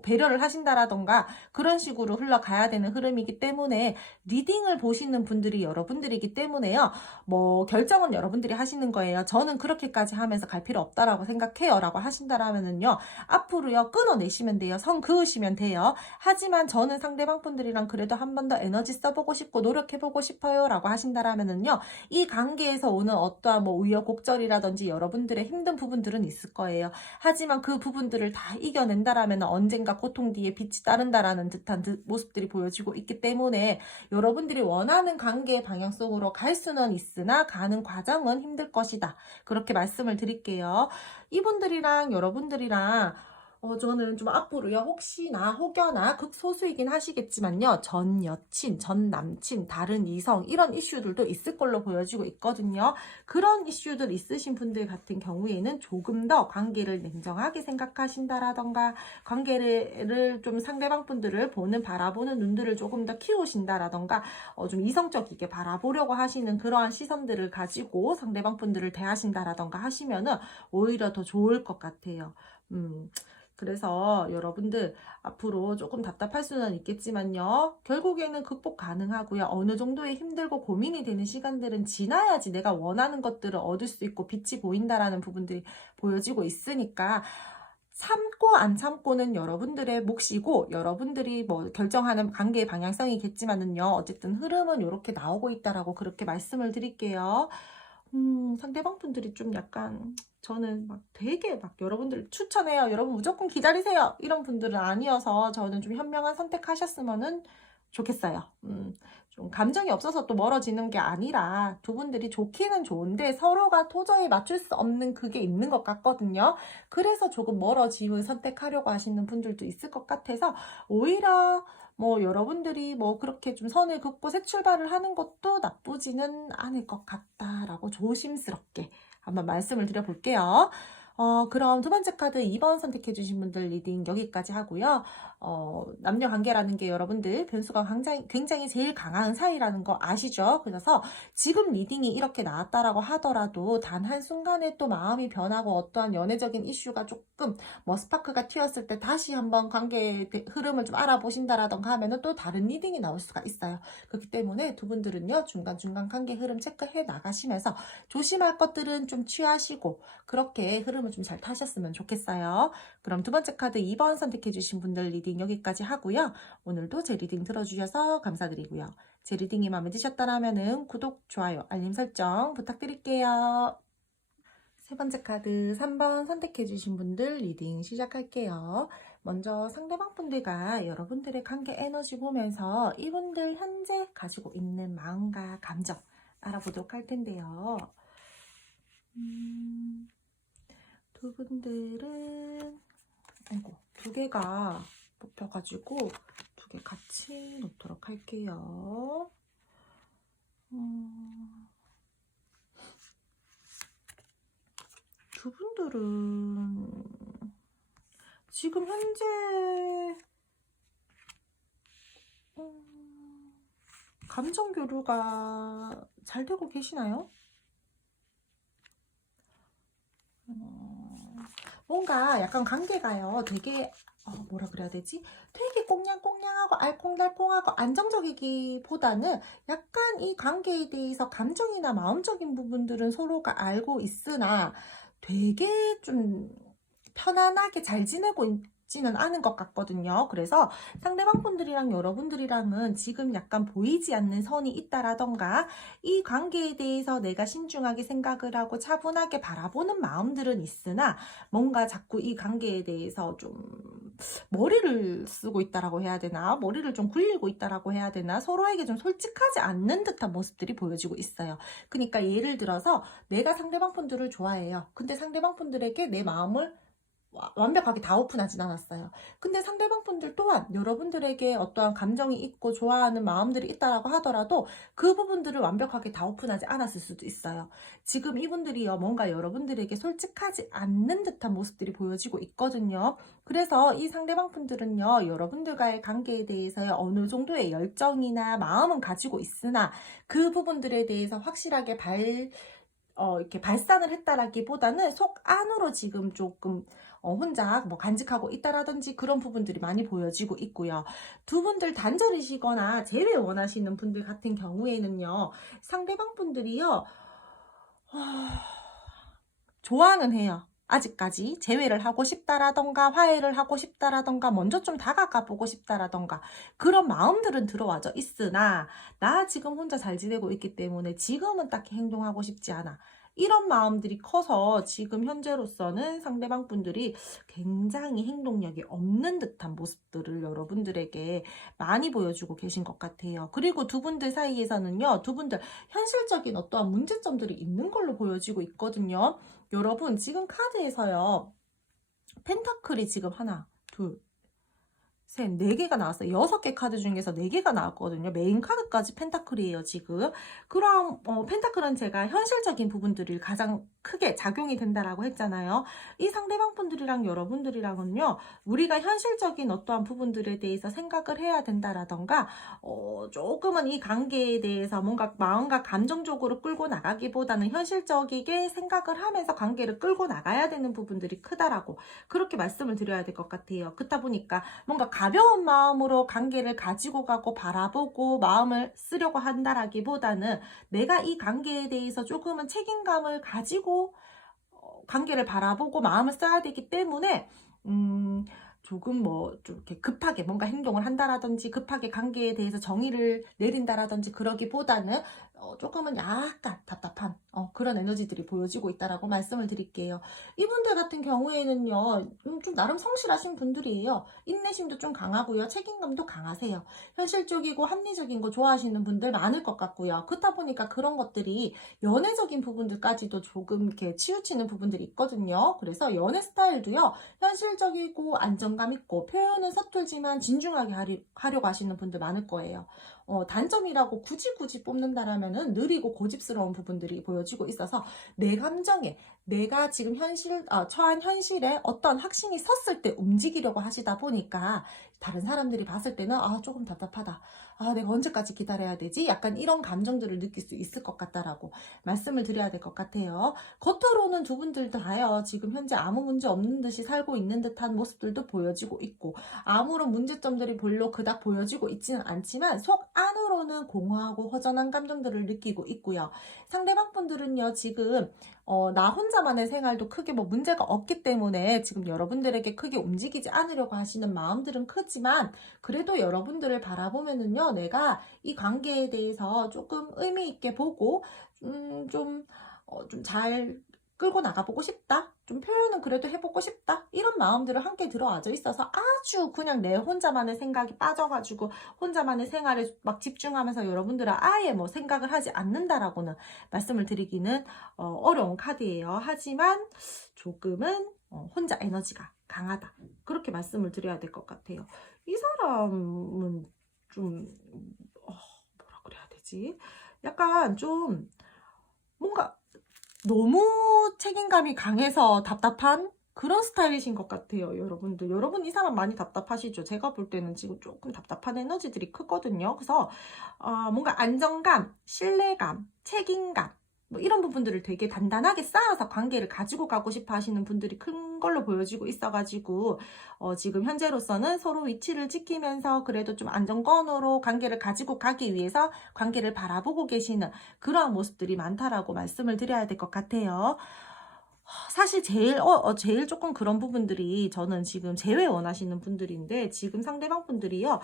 배려를 하신다라던가 그런 식으로 흘러가야 되는 흐름이기 때문에, 리딩을 보시는 분들이 여러분들이기 때문에요, 뭐 결정은 여러분들이 하시는 거예요. 저는 그렇게까지 하면서 갈 필요 없다라고 생각해요 라고 하신다라면은요, 앞으로요 끊어내시면 돼요. 선 그으시면 돼요. 하지만 저는 상대방 분들이랑 그래도 한 번 더 에너지 써보고 싶고 노력해보고 싶어요 라고 하신다라면은요, 이 관계에서 오는 어떠한 뭐 우여곡절이라든지 여러분들의 힘든 부분들은 있을 거예요. 하지만 그 부분들을 다 이겨낸다라면 언젠가 고통 뒤에 빛이 따른다라는 듯한 모습들이 보여지고 있기 때문에, 여러분들이 원하는 관계의 방향성으로 갈 수는 있으나 가는 과정은 힘들 것이다, 그렇게 말씀을 드릴게요. 이분들이랑 여러분들이랑 저는 좀 앞으로요, 혹시나 혹여나 극소수이긴 하시겠지만요, 전 여친, 전 남친, 다른 이성, 이런 이슈들도 있을 걸로 보여지고 있거든요. 그런 이슈들 있으신 분들 같은 경우에는 조금 더 관계를 냉정하게 생각하신다라던가, 관계를 좀 상대방 분들을 바라보는 눈들을 조금 더 키우신다라던가, 좀 이성적이게 바라보려고 하시는 그러한 시선들을 가지고 상대방 분들을 대하신다라던가 하시면은 오히려 더 좋을 것 같아요. 그래서 여러분들 앞으로 조금 답답할 수는 있겠지만요, 결국에는 극복 가능하고요. 어느 정도의 힘들고 고민이 되는 시간들은 지나야지 내가 원하는 것들을 얻을 수 있고 빛이 보인다라는 부분들이 보여지고 있으니까, 참고 안 참고는 여러분들의 몫이고 여러분들이 뭐 결정하는 관계의 방향성이겠지만은요, 어쨌든 흐름은 이렇게 나오고 있다라고 그렇게 말씀을 드릴게요. 상대방 분들이 좀 약간, 저는 막 되게 막 여러분들 추천해요, 여러분 무조건 기다리세요, 이런 분들은 아니어서 저는 좀 현명한 선택하셨으면은 좋겠어요. 좀 감정이 없어서 또 멀어지는 게 아니라 두 분들이 좋기는 좋은데 서로가 도저히 맞출 수 없는 그게 있는 것 같거든요. 그래서 조금 멀어짐을 선택하려고 하시는 분들도 있을 것 같아서, 오히려 뭐 여러분들이 뭐 그렇게 좀 선을 긋고 새 출발을 하는 것도 나쁘지는 않을 것 같다라고 조심스럽게 한번 말씀을 드려볼게요. 그럼 두 번째 카드 2번 선택해 주신 분들 리딩 여기까지 하고요. 남녀 관계라는 게 여러분들 변수가 굉장히 제일 강한 사이라는 거 아시죠? 그래서 지금 리딩이 이렇게 나왔다라고 하더라도 단 한순간에 또 마음이 변하고 어떠한 연애적인 이슈가 조금 뭐 스파크가 튀었을 때 다시 한번 관계의 흐름을 좀 알아보신다라던가 하면은 또 다른 리딩이 나올 수가 있어요. 그렇기 때문에 두 분들은요, 중간중간 관계 흐름 체크해 나가시면서 조심할 것들은 좀 취하시고 그렇게 흐름을 좀 잘 타셨으면 좋겠어요. 그럼 두 번째 카드 2번 선택해 주신 분들 리딩 여기까지 하고요. 오늘도 제 리딩 들어주셔서 감사드리고요. 제 리딩이 마음에 드셨다면 구독, 좋아요, 알림 설정 부탁드릴게요. 세 번째 카드 3번 선택해 주신 분들 리딩 시작할게요. 먼저 상대방 분들과 여러분들의 관계 에너지 보면서 이분들 현재 가지고 있는 마음과 감정 알아보도록 할 텐데요. 두 분들은 두 개가 뽑혀가지고 두 개 같이 놓도록 할게요. 두 분들은 지금 현재 감정 교류가 잘 되고 계시나요? 뭔가 약간 관계가요, 되게 뭐라 그래야 되지? 되게 꽁냥꽁냥하고 알콩달콩하고 안정적이기보다는 약간 이 관계에 대해서 감정이나 마음적인 부분들은 서로가 알고 있으나 되게 좀 편안하게 잘 지내고 있지는 않은 것 같거든요. 그래서 상대방 분들이랑 여러분들이랑은 지금 약간 보이지 않는 선이 있다라던가 이 관계에 대해서 내가 신중하게 생각을 하고 차분하게 바라보는 마음들은 있으나 뭔가 자꾸 이 관계에 대해서 좀 머리를 쓰고 있다라고 해야 되나, 머리를 좀 굴리고 있다라고 해야 되나, 서로에게 좀 솔직하지 않는 듯한 모습들이 보여지고 있어요. 그러니까 예를 들어서 내가 상대방 분들을 좋아해요. 근데 상대방 분들에게 내 마음을 완벽하게 다 오픈하진 않았어요. 근데 상대방 분들 또한 여러분들에게 어떠한 감정이 있고 좋아하는 마음들이 있다라고 하더라도 그 부분들을 완벽하게 다 오픈하지 않았을 수도 있어요. 지금 이분들이요, 뭔가 여러분들에게 솔직하지 않는 듯한 모습들이 보여지고 있거든요. 그래서 이 상대방 분들은요, 여러분들과의 관계에 대해서 어느 정도의 열정이나 마음은 가지고 있으나 그 부분들에 대해서 확실하게 이렇게 발산을 했다라기보다는 속 안으로 지금 조금 혼자 뭐 간직하고 있다라든지 그런 부분들이 많이 보여지고 있고요. 두 분들 단절이시거나 재회 원하시는 분들 같은 경우에는요, 상대방 분들이요, 좋아는 해요. 아직까지 재회를 하고 싶다라던가 화해를 하고 싶다라던가 먼저 좀 다가가 보고 싶다라던가 그런 마음들은 들어와져 있으나 나 지금 혼자 잘 지내고 있기 때문에 지금은 딱히 행동하고 싶지 않아. 이런 마음들이 커서 지금 현재로서는 상대방 분들이 굉장히 행동력이 없는 듯한 모습들을 여러분들에게 많이 보여주고 계신 것 같아요. 그리고 두 분들 사이에서는요, 두 분들 현실적인 어떠한 문제점들이 있는 걸로 보여지고 있거든요. 여러분, 지금 카드에서요, 펜타클이 지금 하나, 둘, 셋, 네 개가 나왔어요. 6개 카드 중에서 4개가 나왔거든요. 메인 카드까지 펜타클이에요, 지금. 그럼, 펜타클은 제가 현실적인 부분들이 가장 크게 작용이 된다라고 했잖아요. 이 상대방 분들이랑 여러분들이랑은요, 우리가 현실적인 어떠한 부분들에 대해서 생각을 해야 된다라던가, 조금은 이 관계에 대해서 뭔가 마음과 감정적으로 끌고 나가기보다는 현실적이게 생각을 하면서 관계를 끌고 나가야 되는 부분들이 크다라고 그렇게 말씀을 드려야 될 것 같아요. 그렇다 보니까 뭔가 가벼운 마음으로 관계를 가지고 가고 바라보고 마음을 쓰려고 한다라기보다는 내가 이 관계에 대해서 조금은 책임감을 가지고 관계를 바라보고 마음을 써야 되기 때문에 조금 좀 이렇게 급하게 뭔가 행동을 한다라든지 급하게 관계에 대해서 정의를 내린다라든지 그러기보다는 조금은 약간 답답한 그런 에너지들이 보여지고 있다라고 말씀을 드릴게요. 이분들 같은 경우에는요, 좀 나름 성실하신 분들이에요. 인내심도 좀 강하고요. 책임감도 강하세요. 현실적이고 합리적인 거 좋아하시는 분들 많을 것 같고요. 그렇다 보니까 그런 것들이 연애적인 부분들까지도 조금 이렇게 치우치는 부분들이 있거든요. 그래서 연애 스타일도요, 현실적이고 안정감 있고 표현은 서툴지만 진중하게 하려고 하시는 분들 많을 거예요. 단점이라고 굳이 뽑는다라면은 느리고 고집스러운 부분들이 보여지고 있어서 내 감정에 내가 지금 처한 현실에 어떤 확신이 섰을 때 움직이려고 하시다 보니까 다른 사람들이 봤을 때는 조금 답답하다. 내가 언제까지 기다려야 되지? 약간 이런 감정들을 느낄 수 있을 것 같다라고 말씀을 드려야 될 것 같아요. 겉으로는 두 분들 다요. 지금 현재 아무 문제 없는 듯이 살고 있는 듯한 모습들도 보여지고 있고 아무런 문제점들이 별로 그닥 보여지고 있지는 않지만 속 안으로는 공허하고 허전한 감정들을 느끼고 있고요. 상대방 분들은요. 지금 나 혼자만의 생활도 크게 뭐 문제가 없기 때문에 지금 여러분들에게 크게 움직이지 않으려고 하시는 마음들은 크지만 그래도 여러분들을 바라보면은요, 내가 이 관계에 대해서 조금 의미 있게 보고 좀 잘 끌고 나가보고 싶다. 좀 표현은 그래도 해보고 싶다. 이런 마음들을 함께 들어와져 있어서 아주 그냥 내 혼자만의 생각이 빠져가지고 혼자만의 생활에 막 집중하면서 여러분들은 아예 뭐 생각을 하지 않는다라고는 말씀을 드리기는 어려운 카드예요. 하지만 조금은 혼자 에너지가 강하다. 그렇게 말씀을 드려야 될 것 같아요. 이 사람은 좀 뭐라 그래야 되지? 약간 좀 뭔가 너무 책임감이 강해서 답답한 그런 스타일이신 것 같아요, 여러분들. 여러분 이 사람 많이 답답하시죠? 제가 볼 때는 지금 조금 답답한 에너지들이 크거든요. 그래서 뭔가 안정감, 신뢰감, 책임감 뭐 이런 부분들을 되게 단단하게 쌓아서 관계를 가지고 가고 싶어 하시는 분들이 큰 걸로 보여지고 있어가지고 지금 현재로서는 서로 위치를 지키면서 그래도 좀 안정권으로 관계를 가지고 가기 위해서 관계를 바라보고 계시는 그러한 모습들이 많다라고 말씀을 드려야 될 것 같아요. 사실 제일 조금 그런 부분들이 저는 지금 재회 원하시는 분들인데 지금 상대방 분들이요.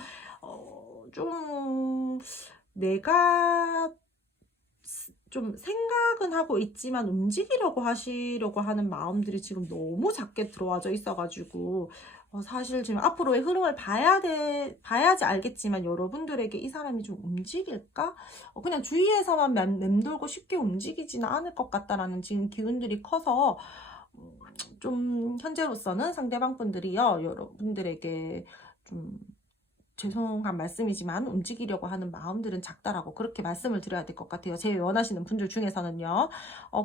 좀 내가 좀 생각은 하고 있지만 움직이려고 하시려고 하는 마음들이 지금 너무 작게 들어와져 있어가지고 사실 지금 앞으로의 흐름을 봐야지 알겠지만 여러분들에게 이 사람이 좀 움직일까? 그냥 주위에서만 맴돌고 쉽게 움직이지는 않을 것 같다라는 지금 기운들이 커서 좀 현재로서는 상대방 분들이요. 여러분들에게 좀 죄송한 말씀이지만 움직이려고 하는 마음들은 작다라고 그렇게 말씀을 드려야 될 것 같아요. 제일 원하시는 분들 중에서는요.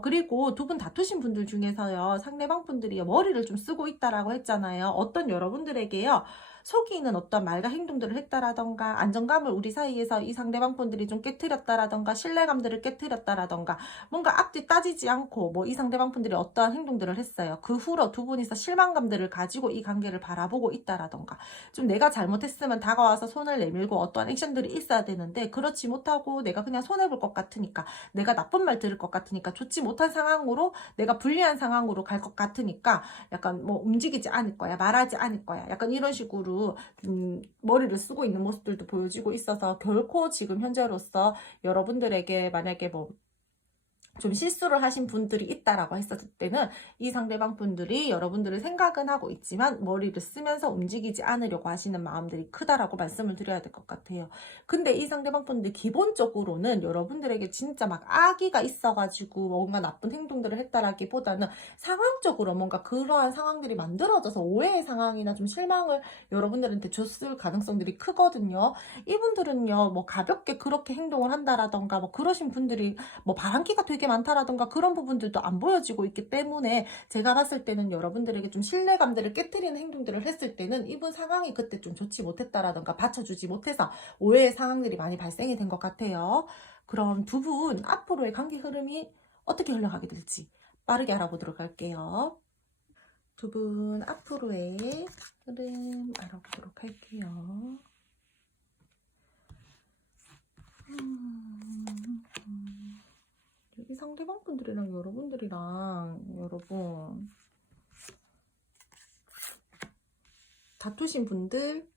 그리고 두 분 다투신 분들 중에서요. 상대방 분들이 머리를 좀 쓰고 있다라고 했잖아요. 어떤 여러분들에게요. 속이는 어떤 말과 행동들을 했다라던가 안정감을 우리 사이에서 이 상대방 분들이 좀 깨트렸다라던가 신뢰감들을 깨트렸다라던가 뭔가 앞뒤 따지지 않고 뭐 이 상대방 분들이 어떠한 행동들을 했어요. 그 후로 두 분이서 실망감들을 가지고 이 관계를 바라보고 있다라던가 좀 내가 잘못했으면 다가와서 손을 내밀고 어떠한 액션들이 있어야 되는데 그렇지 못하고 내가 그냥 손해볼 것 같으니까 내가 나쁜 말 들을 것 같으니까 좋지 못한 상황으로 내가 불리한 상황으로 갈 것 같으니까 약간 뭐 움직이지 않을 거야 말하지 않을 거야 약간 이런 식으로 머리를 쓰고 있는 모습들도 보여지고 있어서 결코 지금 현재로서 여러분들에게 만약에 뭐 좀 실수를 하신 분들이 있다라고 했었을 때는 이 상대방 분들이 여러분들을 생각은 하고 있지만 머리를 쓰면서 움직이지 않으려고 하시는 마음들이 크다라고 말씀을 드려야 될 것 같아요. 근데 이 상대방 분들 기본적으로는 여러분들에게 진짜 막 악의가 있어가지고 뭔가 나쁜 행동들을 했다라기보다는 상황적으로 뭔가 그러한 상황들이 만들어져서 오해의 상황이나 좀 실망을 여러분들한테 줬을 가능성들이 크거든요. 이분들은요 뭐 가볍게 그렇게 행동을 한다라던가 뭐 그러신 분들이 뭐 바람기가 되게 많다라던가 그런 부분들도 안 보여지고 있기 때문에 제가 봤을 때는 여러분들에게 좀 신뢰감들을 깨트리는 행동들을 했을 때는 이분 상황이 그때 좀 좋지 못했다라던가 받쳐주지 못해서 오해의 상황들이 많이 발생이 된 것 같아요. 그럼 두 분 앞으로의 관계 흐름이 어떻게 흘러가게 될지 빠르게 알아보도록 할게요. 두 분 앞으로의 흐름 알아보도록 할게요. 여기 상대방 분들이랑 여러분 다투신 분들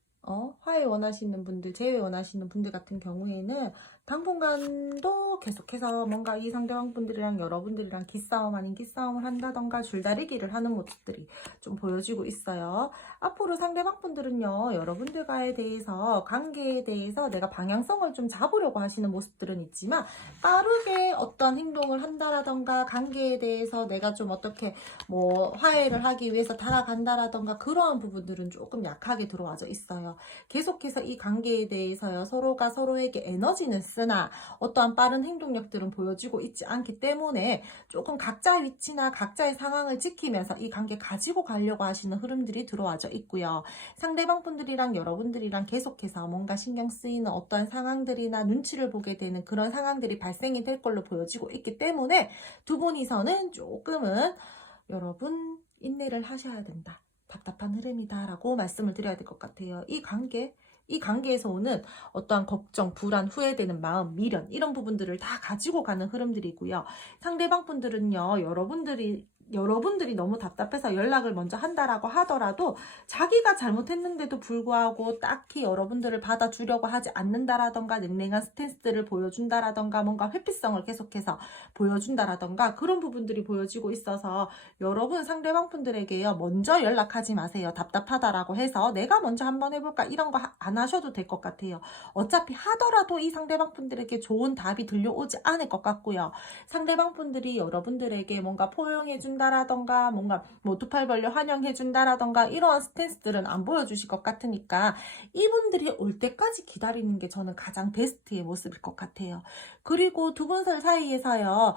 화해 원하시는 분들 재회 원하시는 분들 같은 경우에는 당분간도 계속해서 뭔가 이 상대방 분들이랑 여러분들이랑 기싸움 아닌 기싸움을 한다던가 줄다리기를 하는 모습들이 좀 보여지고 있어요. 앞으로 상대방 분들은요 여러분들과에 대해서 관계에 대해서 내가 방향성을 좀 잡으려고 하시는 모습들은 있지만 빠르게 어떤 행동을 한다라던가 관계에 대해서 내가 좀 어떻게 뭐 화해를 하기 위해서 다가간다라던가 그러한 부분들은 조금 약하게 들어와져 있어요. 계속해서 이 관계에 대해서요 서로가 서로에게 에너지는 있으나 어떠한 빠른 행동력들은 보여주고 있지 않기 때문에 조금 각자의 위치나 각자의 상황을 지키면서 이 관계 가지고 가려고 하시는 흐름들이 들어와져 있고요. 상대방 분들이랑 여러분들이랑 계속해서 뭔가 신경 쓰이는 어떠한 상황들이나 눈치를 보게 되는 그런 상황들이 발생이 될 걸로 보여지고 있기 때문에 두 분이서는 조금은 여러분 인내를 하셔야 된다. 답답한 흐름이다 라고 말씀을 드려야 될 것 같아요. 이 관계에서 오는 어떠한 걱정, 불안, 후회되는 마음, 미련 이런 부분들을 다 가지고 가는 흐름들이고요. 상대방 분들은요. 여러분들이 너무 답답해서 연락을 먼저 한다라고 하더라도 자기가 잘못했는데도 불구하고 딱히 여러분들을 받아주려고 하지 않는다라던가 냉랭한 스탠스들을 보여준다라던가 뭔가 회피성을 계속해서 보여준다라던가 그런 부분들이 보여지고 있어서 여러분 상대방 분들에게요. 먼저 연락하지 마세요. 답답하다라고 해서 내가 먼저 한번 해볼까 이런 거 안 하셔도 될 것 같아요. 어차피 하더라도 이 상대방 분들에게 좋은 답이 들려오지 않을 것 같고요. 상대방 분들이 여러분들에게 뭔가 포용해준다라던가 뭔가 뭐 두 팔 벌려 환영해준다라던가 이러한 스탠스들은 안 보여주실 것 같으니까 이분들이 올 때까지 기다리는 게 저는 가장 베스트의 모습일 것 같아요. 그리고 두 분 사이에서요.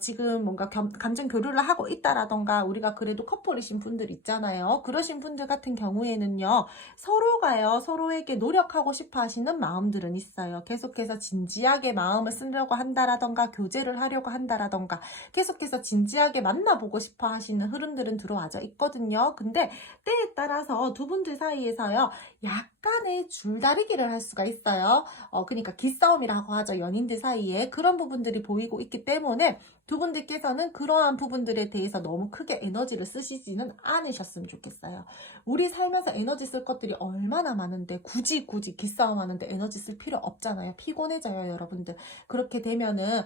지금 뭔가 감정 교류를 하고 있다라던가 우리가 그래도 커플이신 분들 있잖아요. 그러신 분들 같은 경우에는요. 서로가요. 서로에게 노력하고 싶어 하시는 마음들은 있어요. 계속해서 진지하게 마음을 쓰려고 한다라던가 교제를 하려고 한다라던가 계속해서 진지하게 만나보고 싶어 하시는 흐름들은 들어와져 있거든요. 근데 때에 따라서 두 분들 사이에서요. 약간의 줄다리기를 할 수가 있어요. 그러니까 기싸움이라고 하죠. 연인들 사이에 그런 부분들이 보이고 있기 때문에 두 분들께서는 그러한 부분들에 대해서 너무 크게 에너지를 쓰시지는 않으셨으면 좋겠어요. 우리 살면서 에너지 쓸 것들이 얼마나 많은데 굳이 기싸움하는데 에너지 쓸 필요 없잖아요. 피곤해져요, 여러분들. 그렇게 되면은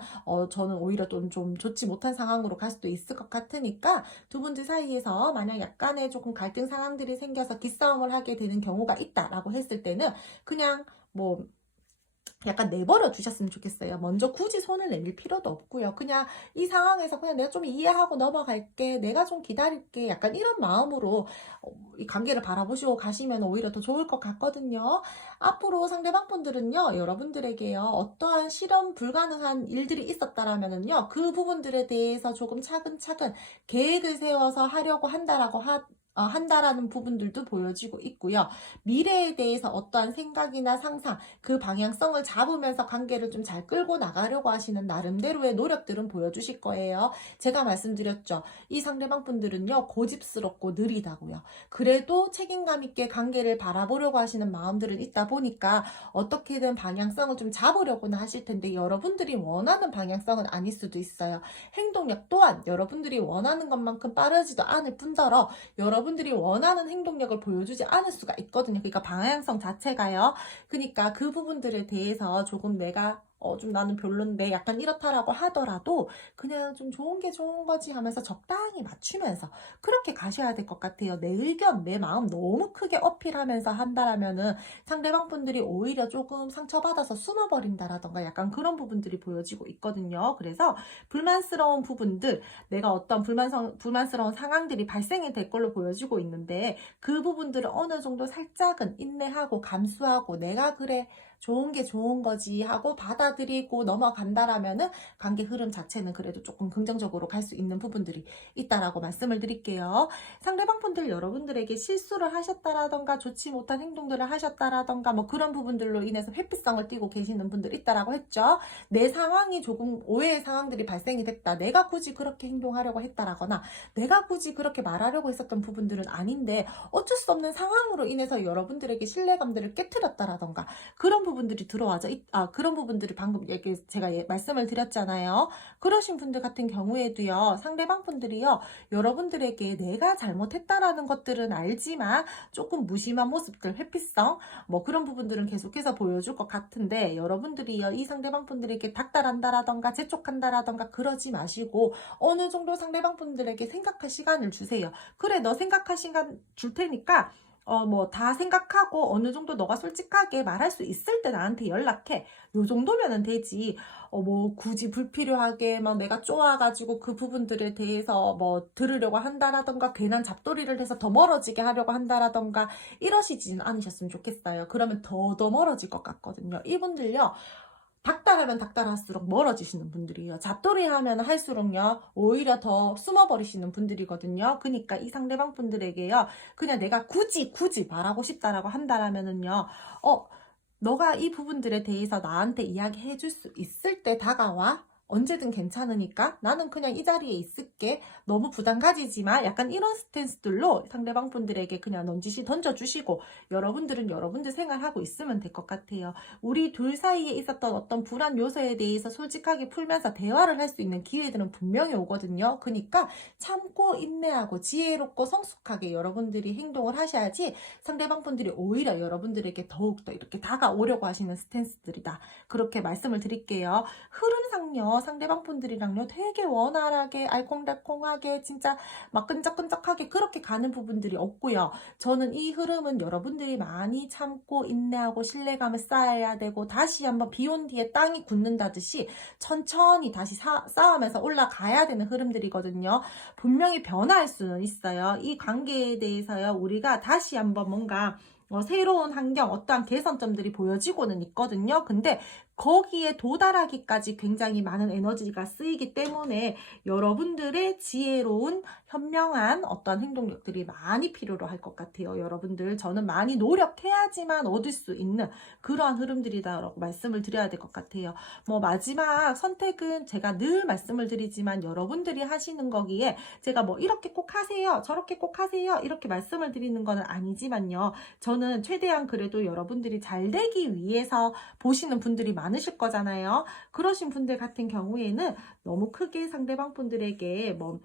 저는 오히려 좀 좋지 못한 상황으로 갈 수도 있을 것 같으니까 두 분들 사이에서 만약 약간의 조금 갈등 상황들이 생겨서 기싸움을 하게 되는 경우가 있다라고 했을 때는 그냥 뭐 약간 내버려 두셨으면 좋겠어요. 먼저 굳이 손을 내밀 필요도 없고요. 그냥 이 상황에서 그냥 내가 좀 이해하고 넘어갈게. 내가 좀 기다릴게. 약간 이런 마음으로 이 관계를 바라보시고 가시면 오히려 더 좋을 것 같거든요. 앞으로 상대방 분들은요. 여러분들에게요. 어떠한 실현 불가능한 일들이 있었다라면은요. 그 부분들에 대해서 조금 차근차근 계획을 세워서 하려고 한다라는 부분들도 보여지고 있고요. 미래에 대해서 어떠한 생각이나 상상, 그 방향성을 잡으면서 관계를 좀 잘 끌고 나가려고 하시는 나름대로의 노력들은 보여주실 거예요. 제가 말씀드렸죠. 이 상대방 분들은요, 고집스럽고 느리다고요. 그래도 책임감 있게 관계를 바라보려고 하시는 마음들은 있다 보니까 어떻게든 방향성을 좀 잡으려고는 하실 텐데 여러분들이 원하는 방향성은 아닐 수도 있어요. 행동력 또한 여러분들이 원하는 것만큼 빠르지도 않을 뿐더러 여러분들이 원하는 행동력을 보여주지 않을 수가 있거든요. 그러니까 방향성 자체가요. 그러니까 그 부분들에 대해서 조금 내가 좀 나는 별론데 약간 이렇다라고 하더라도 그냥 좀 좋은 게 좋은 거지 하면서 적당히 맞추면서 그렇게 가셔야 될 것 같아요. 내 의견, 내 마음 너무 크게 어필하면서 한다라면은 상대방 분들이 오히려 조금 상처받아서 숨어버린다라던가 약간 그런 부분들이 보여지고 있거든요. 그래서 불만스러운 부분들, 내가 어떤 불만스러운 상황들이 발생이 될 걸로 보여지고 있는데 그 부분들을 어느 정도 살짝은 인내하고 감수하고 내가 그래 좋은 게 좋은 거지 하고 받아들이고 넘어간다라면은 관계 흐름 자체는 그래도 조금 긍정적으로 갈 수 있는 부분들이 있다라고 말씀을 드릴게요. 상대방 분들 여러분들에게 실수를 하셨다라던가 좋지 못한 행동들을 하셨다라던가 뭐 그런 부분들로 인해서 회피성을 띠고 계시는 분들 있다라고 했죠. 내 상황이 조금 오해의 상황들이 발생이 됐다. 내가 굳이 그렇게 행동하려고 했다라거나 내가 굳이 그렇게 말하려고 했었던 부분들은 아닌데 어쩔 수 없는 상황으로 인해서 여러분들에게 신뢰감들을 깨뜨렸다라던가 그런 부분들이 들어와져 그런 부분들이 방금 제가 말씀을 드렸잖아요. 그러신 분들 같은 경우에도요. 상대방 분들이요. 여러분들에게 내가 잘못했다라는 것들은 알지만 조금 무심한 모습들, 회피성 뭐 그런 부분들은 계속해서 보여줄 것 같은데 여러분들이요. 이 상대방 분들에게 닥달한다라던가 재촉한다라던가 그러지 마시고 어느 정도 상대방 분들에게 생각할 시간을 주세요. 그래 너 생각할 시간 줄 테니까 뭐 다 생각하고 어느 정도 너가 솔직하게 말할 수 있을 때 나한테 연락해. 요 정도면은 되지. 뭐 굳이 불필요하게 막 내가 쪼아가지고 그 부분들에 대해서 뭐 들으려고 한다라던가 괜한 잡돌이를 해서 더 멀어지게 하려고 한다라던가 이러시지는 않으셨으면 좋겠어요. 그러면 더 멀어질 것 같거든요. 이분들요. 닥달하면 닥달할수록 멀어지시는 분들이에요. 잡돌이 하면 할수록요, 오히려 더 숨어버리시는 분들이거든요. 그러니까 이 상대방 분들에게요, 그냥 내가 굳이 말하고 싶다라고 한다라면은요, 너가 이 부분들에 대해서 나한테 이야기해 줄 수 있을 때 다가와. 언제든 괜찮으니까 나는 그냥 이 자리에 있을게. 너무 부담 가지지만 약간 이런 스탠스들로 상대방 분들에게 그냥 넌지시 던져주시고 여러분들은 여러분들 생활하고 있으면 될 것 같아요. 우리 둘 사이에 있었던 어떤 불안 요소에 대해서 솔직하게 풀면서 대화를 할 수 있는 기회들은 분명히 오거든요. 그러니까 참고 인내하고 지혜롭고 성숙하게 여러분들이 행동을 하셔야지 상대방 분들이 오히려 여러분들에게 더욱더 이렇게 다가오려고 하시는 스탠스들이다. 그렇게 말씀을 드릴게요. 흐름상요, 상대방 분들이랑요, 되게 원활하게, 알콩달콩하게, 진짜 막 끈적끈적하게 그렇게 가는 부분들이 없고요. 저는 이 흐름은 여러분들이 많이 참고 인내하고 신뢰감을 쌓아야 되고, 다시 한번 비 온 뒤에 땅이 굳는다듯이 천천히 다시 쌓으면서 올라가야 되는 흐름들이거든요. 분명히 변화할 수는 있어요. 이 관계에 대해서요, 우리가 다시 한번 뭔가 새로운 환경, 어떠한 개선점들이 보여지고는 있거든요. 근데 거기에 도달하기까지 굉장히 많은 에너지가 쓰이기 때문에 여러분들의 지혜로운 현명한 어떤 행동력들이 많이 필요로 할 것 같아요. 여러분들, 저는 많이 노력해야지만 얻을 수 있는 그러한 흐름들이다라고 말씀을 드려야 될 것 같아요. 뭐 마지막 선택은 제가 늘 말씀을 드리지만 여러분들이 하시는 거기에 제가 뭐 이렇게 꼭 하세요, 저렇게 꼭 하세요, 이렇게 말씀을 드리는 거는 아니지만요. 저는 최대한 그래도 여러분들이 잘 되기 위해서 보시는 분들이 많으실 거잖아요. 그러신 분들 같은 경우에는 너무 크게 상대방 분들에게 뭐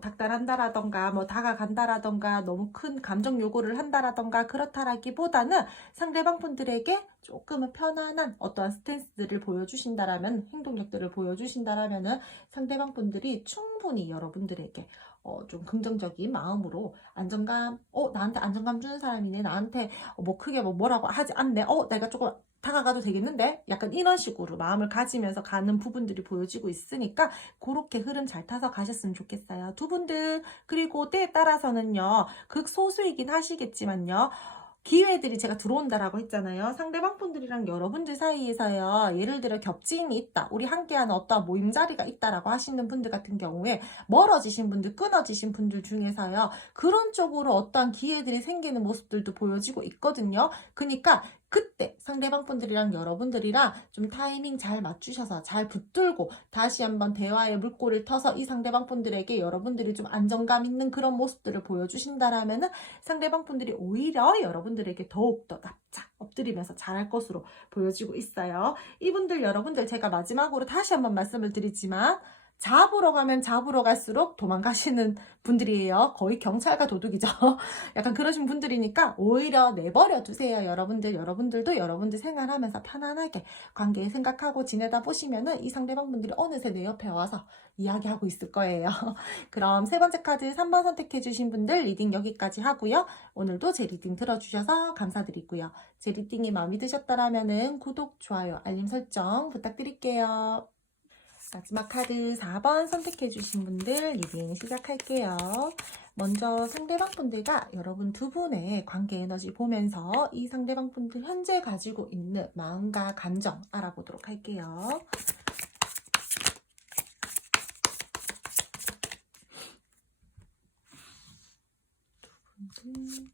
닥달한다라던가 뭐 다가간다라던가 너무 큰 감정 요구를 한다라던가 그렇다라기보다는 상대방 분들에게 조금은 편안한 어떠한 스탠스들을 보여주신다라면, 행동력들을 보여주신다라면은 상대방 분들이 충분히 여러분들에게 좀 긍정적인 마음으로 안정감, 나한테 안정감 주는 사람이네, 나한테 뭐 크게 뭐라고 하지 않네, 내가 조금 다가가도 되겠는데? 약간 이런 식으로 마음을 가지면서 가는 부분들이 보여지고 있으니까 그렇게 흐름 잘 타서 가셨으면 좋겠어요. 두 분들, 그리고 때에 따라서는요, 극소수이긴 하시겠지만요, 기회들이 제가 들어온다라고 했잖아요. 상대방 분들이랑 여러분들 사이에서요, 예를 들어 겹침이 있다, 우리 함께하는 어떠한 모임 자리가 있다라고 하시는 분들 같은 경우에 멀어지신 분들, 끊어지신 분들 중에서요, 그런 쪽으로 어떠한 기회들이 생기는 모습들도 보여지고 있거든요. 그러니까 그때 상대방 분들이랑 여러분들이랑 좀 타이밍 잘 맞추셔서 잘 붙들고 다시 한번 대화의 물꼬를 터서 이 상대방 분들에게 여러분들이 좀 안정감 있는 그런 모습들을 보여주신다라면은 상대방 분들이 오히려 여러분들에게 더욱더 납작 엎드리면서 잘할 것으로 보여지고 있어요. 이분들, 여러분들, 제가 마지막으로 다시 한번 말씀을 드리지만 잡으러 가면 잡으러 갈수록 도망가시는 분들이에요. 거의 경찰과 도둑이죠. 약간 그러신 분들이니까 오히려 내버려 두세요. 여러분들도 여러분들 생활하면서 편안하게 관계 생각하고 지내다 보시면은 이 상대방 분들이 어느새 내 옆에 와서 이야기하고 있을 거예요. 그럼 세 번째 카드 3번 선택해 주신 분들 리딩 여기까지 하고요. 오늘도 제 리딩 들어주셔서 감사드리고요. 제 리딩이 마음에 드셨다라면은 구독, 좋아요, 알림 설정 부탁드릴게요. 마지막 카드 4번 선택해 주신 분들 리딩 시작할게요. 먼저 상대방 분들과 여러분 두 분의 관계 에너지 보면서 이 상대방 분들 현재 가지고 있는 마음과 감정 알아보도록 할게요. 두 분들.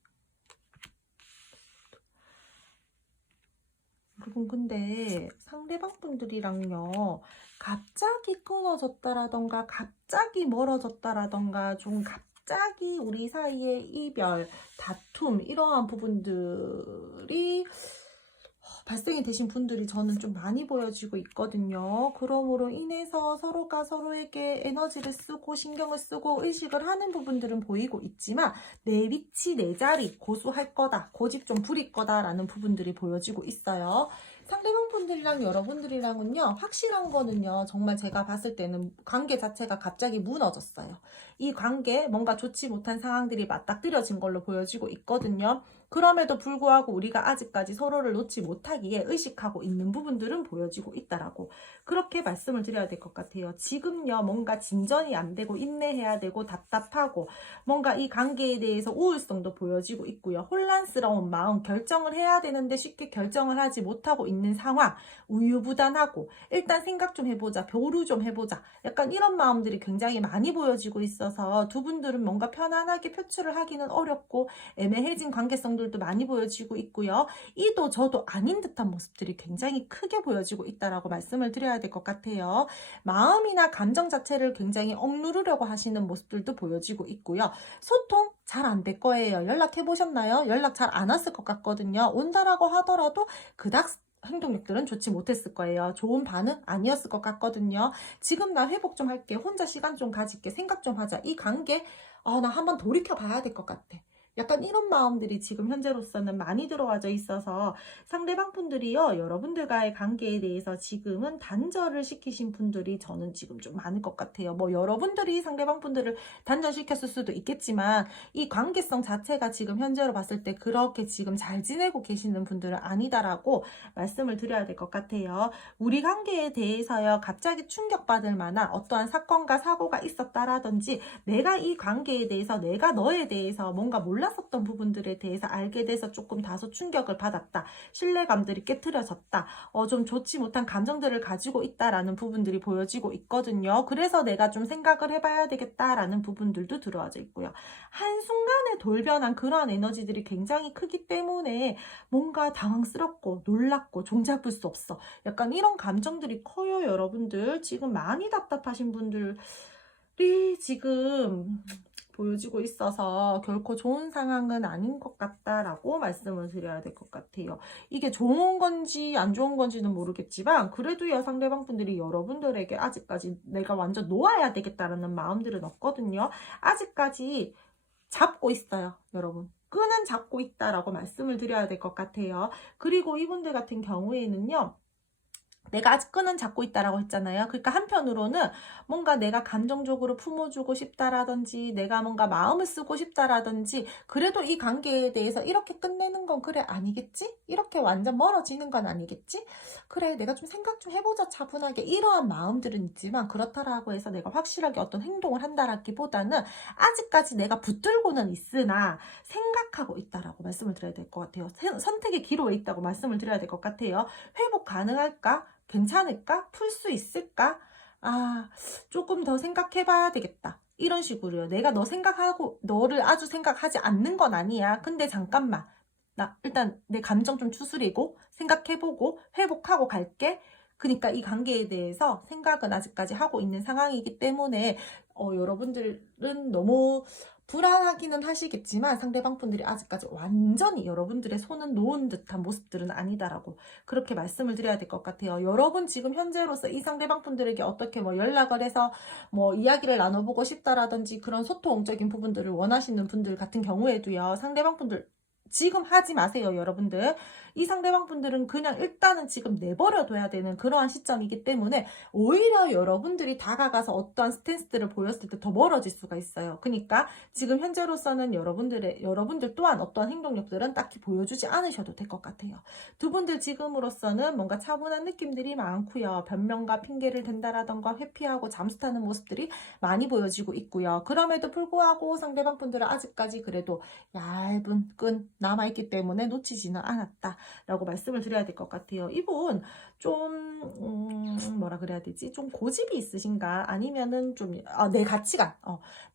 여러분, 근데 상대방 분들이랑요, 갑자기 끊어졌다라던가 갑자기 멀어졌다라던가 좀 갑자기 우리 사이에 이별, 다툼 이러한 부분들이 발생이 되신 분들이 저는 좀 많이 보여지고 있거든요. 그러므로 인해서 서로가 서로에게 에너지를 쓰고 신경을 쓰고 의식을 하는 부분들은 보이고 있지만 내 위치, 내 자리 고수할 거다, 고집 좀 부릴 거다라는 부분들이 보여지고 있어요. 상대방 분들이랑 여러분들이랑은요, 확실한 거는요, 정말 제가 봤을 때는 관계 자체가 갑자기 무너졌어요. 이 관계, 뭔가 좋지 못한 상황들이 맞닥뜨려진 걸로 보여지고 있거든요. 그럼에도 불구하고 우리가 아직까지 서로를 놓지 못하기에 의식하고 있는 부분들은 보여지고 있다라고 그렇게 말씀을 드려야 될 것 같아요. 지금요 뭔가 진전이 안 되고 인내해야 되고 답답하고 뭔가 이 관계에 대해서 우울성도 보여지고 있고요. 혼란스러운 마음, 결정을 해야 되는데 쉽게 결정을 하지 못하고 있는 상황, 우유부단하고 일단 생각 좀 해보자, 교류 좀 해보자, 약간 이런 마음들이 굉장히 많이 보여지고 있어서 두 분들은 뭔가 편안하게 표출을 하기는 어렵고 애매해진 관계성들도 많이 보여지고 있고요. 이도 저도 아닌 듯한 모습들이 굉장히 크게 보여지고 있다라고 말씀을 드려야 될 것 같아요. 마음이나 감정 자체를 굉장히 억누르려고 하시는 모습들도 보여지고 있고요. 소통 잘 안 될 거예요. 연락해 보셨나요? 연락 잘 안 왔을 것 같거든요. 온다라고 하더라도 그닥 행동력들은 좋지 못했을 거예요. 좋은 반응 아니었을 것 같거든요. 지금 나 회복 좀 할게. 혼자 시간 좀 가질게. 생각 좀 하자. 이 관계 나 한번 돌이켜 봐야 될 것 같아. 약간 이런 마음들이 지금 현재로서는 많이 들어와져 있어서 상대방 분들이요, 여러분들과의 관계에 대해서 지금은 단절을 시키신 분들이 저는 지금 좀 많을 것 같아요. 뭐 여러분들이 상대방 분들을 단절시켰을 수도 있겠지만 이 관계성 자체가 지금 현재로 봤을 때 그렇게 지금 잘 지내고 계시는 분들은 아니다라고 말씀을 드려야 될 것 같아요. 우리 관계에 대해서요, 갑자기 충격받을 만한 어떠한 사건과 사고가 있었다라든지 내가 이 관계에 대해서 내가 너에 대해서 뭔가 몰랐었던 부분들에 대해서 알게 돼서 조금 다소 충격을 받았다. 신뢰감들이 깨트려졌다. 좀 좋지 못한 감정들을 가지고 있다라는 부분들이 보여지고 있거든요. 그래서 내가 좀 생각을 해봐야 되겠다라는 부분들도 들어와져 있고요. 한순간에 돌변한 그러한 에너지들이 굉장히 크기 때문에 뭔가 당황스럽고 놀랍고 종잡을 수 없어. 약간 이런 감정들이 커요, 여러분들. 지금 많이 답답하신 분들이 지금 보여지고 있어서 결코 좋은 상황은 아닌 것 같다라고 말씀을 드려야 될 것 같아요. 이게 좋은 건지 안 좋은 건지는 모르겠지만 그래도요, 상대방 분들이 여러분들에게 아직까지 내가 완전 놓아야 되겠다라는 마음들은 없거든요. 아직까지 잡고 있어요, 여러분. 끈은 잡고 있다라고 말씀을 드려야 될 것 같아요. 그리고 이분들 같은 경우에는요, 내가 아직 끈은 잡고 있다라고 했잖아요. 그러니까 한편으로는 뭔가 내가 감정적으로 품어주고 싶다라든지 내가 뭔가 마음을 쓰고 싶다라든지 그래도 이 관계에 대해서 이렇게 끝내는 건 그래 아니겠지? 이렇게 완전 멀어지는 건 아니겠지? 그래 내가 좀 생각 좀 해보자 차분하게 이러한 마음들은 있지만 그렇다라고 해서 내가 확실하게 어떤 행동을 한다라기보다는 아직까지 내가 붙들고는 있으나 생각하고 있다라고 말씀을 드려야 될 것 같아요. 선택의 기로에 있다고 말씀을 드려야 될 것 같아요. 회복 가능할까? 괜찮을까? 풀 수 있을까? 조금 더 생각해 봐야 되겠다. 이런 식으로요. 내가 너 생각하고, 너를 아주 생각하지 않는 건 아니야. 근데 잠깐만. 나 일단 내 감정 좀 추스리고, 생각해보고, 회복하고 갈게. 그러니까 이 관계에 대해서 생각은 아직까지 하고 있는 상황이기 때문에, 여러분들은 너무 불안하기는 하시겠지만 상대방 분들이 아직까지 완전히 여러분들의 손은 놓은 듯한 모습들은 아니다라고 그렇게 말씀을 드려야 될 것 같아요. 여러분 지금 현재로서 이 상대방 분들에게 어떻게 뭐 연락을 해서 뭐 이야기를 나눠보고 싶다라든지 그런 소통적인 부분들을 원하시는 분들 같은 경우에도요. 상대방 분들 지금 하지 마세요, 여러분들. 이 상대방 분들은 그냥 일단은 지금 내버려둬야 되는 그러한 시점이기 때문에 오히려 여러분들이 다가가서 어떠한 스탠스들을 보였을 때 더 멀어질 수가 있어요. 그러니까 지금 현재로서는 여러분들 또한 어떠한 행동력들은 딱히 보여주지 않으셔도 될 것 같아요. 두 분들 지금으로서는 뭔가 차분한 느낌들이 많고요. 변명과 핑계를 댄다라던가 회피하고 잠수 타는 모습들이 많이 보여지고 있고요. 그럼에도 불구하고 상대방 분들은 아직까지 그래도 얇은 끈 남아있기 때문에 놓치지는 않았다 라고 말씀을 드려야 될 것 같아요. 이분 좀 뭐라 그래야 되지? 좀 고집이 있으신가? 아니면은 좀 내 가치관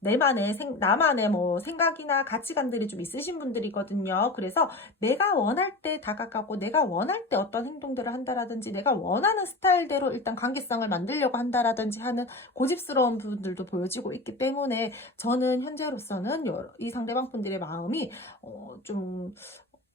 나만의 뭐 생각이나 가치관들이 좀 있으신 분들이거든요. 그래서 내가 원할 때 다가가고 내가 원할 때 어떤 행동들을 한다라든지 내가 원하는 스타일대로 일단 관계성을 만들려고 한다라든지 하는 고집스러운 부분들도 보여지고 있기 때문에 저는 현재로서는 이 상대방 분들의 마음이 좀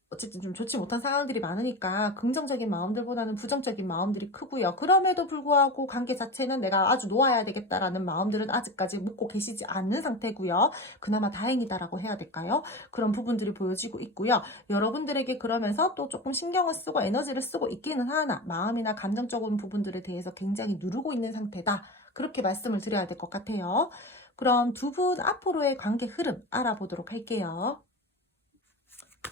어쨌든 좀 좋지 못한 상황들이 많으니까 긍정적인 마음들보다는 부정적인 마음들이 크고요. 그럼에도 불구하고 관계 자체는 내가 아주 놓아야 되겠다라는 마음들은 아직까지 묻고 계시지 않는 상태고요. 그나마 다행이다라고 해야 될까요? 그런 부분들이 보여지고 있고요. 여러분들에게 그러면서 또 조금 신경을 쓰고 에너지를 쓰고 있기는 하나 마음이나 감정적인 부분들에 대해서 굉장히 누르고 있는 상태다. 그렇게 말씀을 드려야 될 것 같아요. 그럼 두 분 앞으로의 관계 흐름 알아보도록 할게요.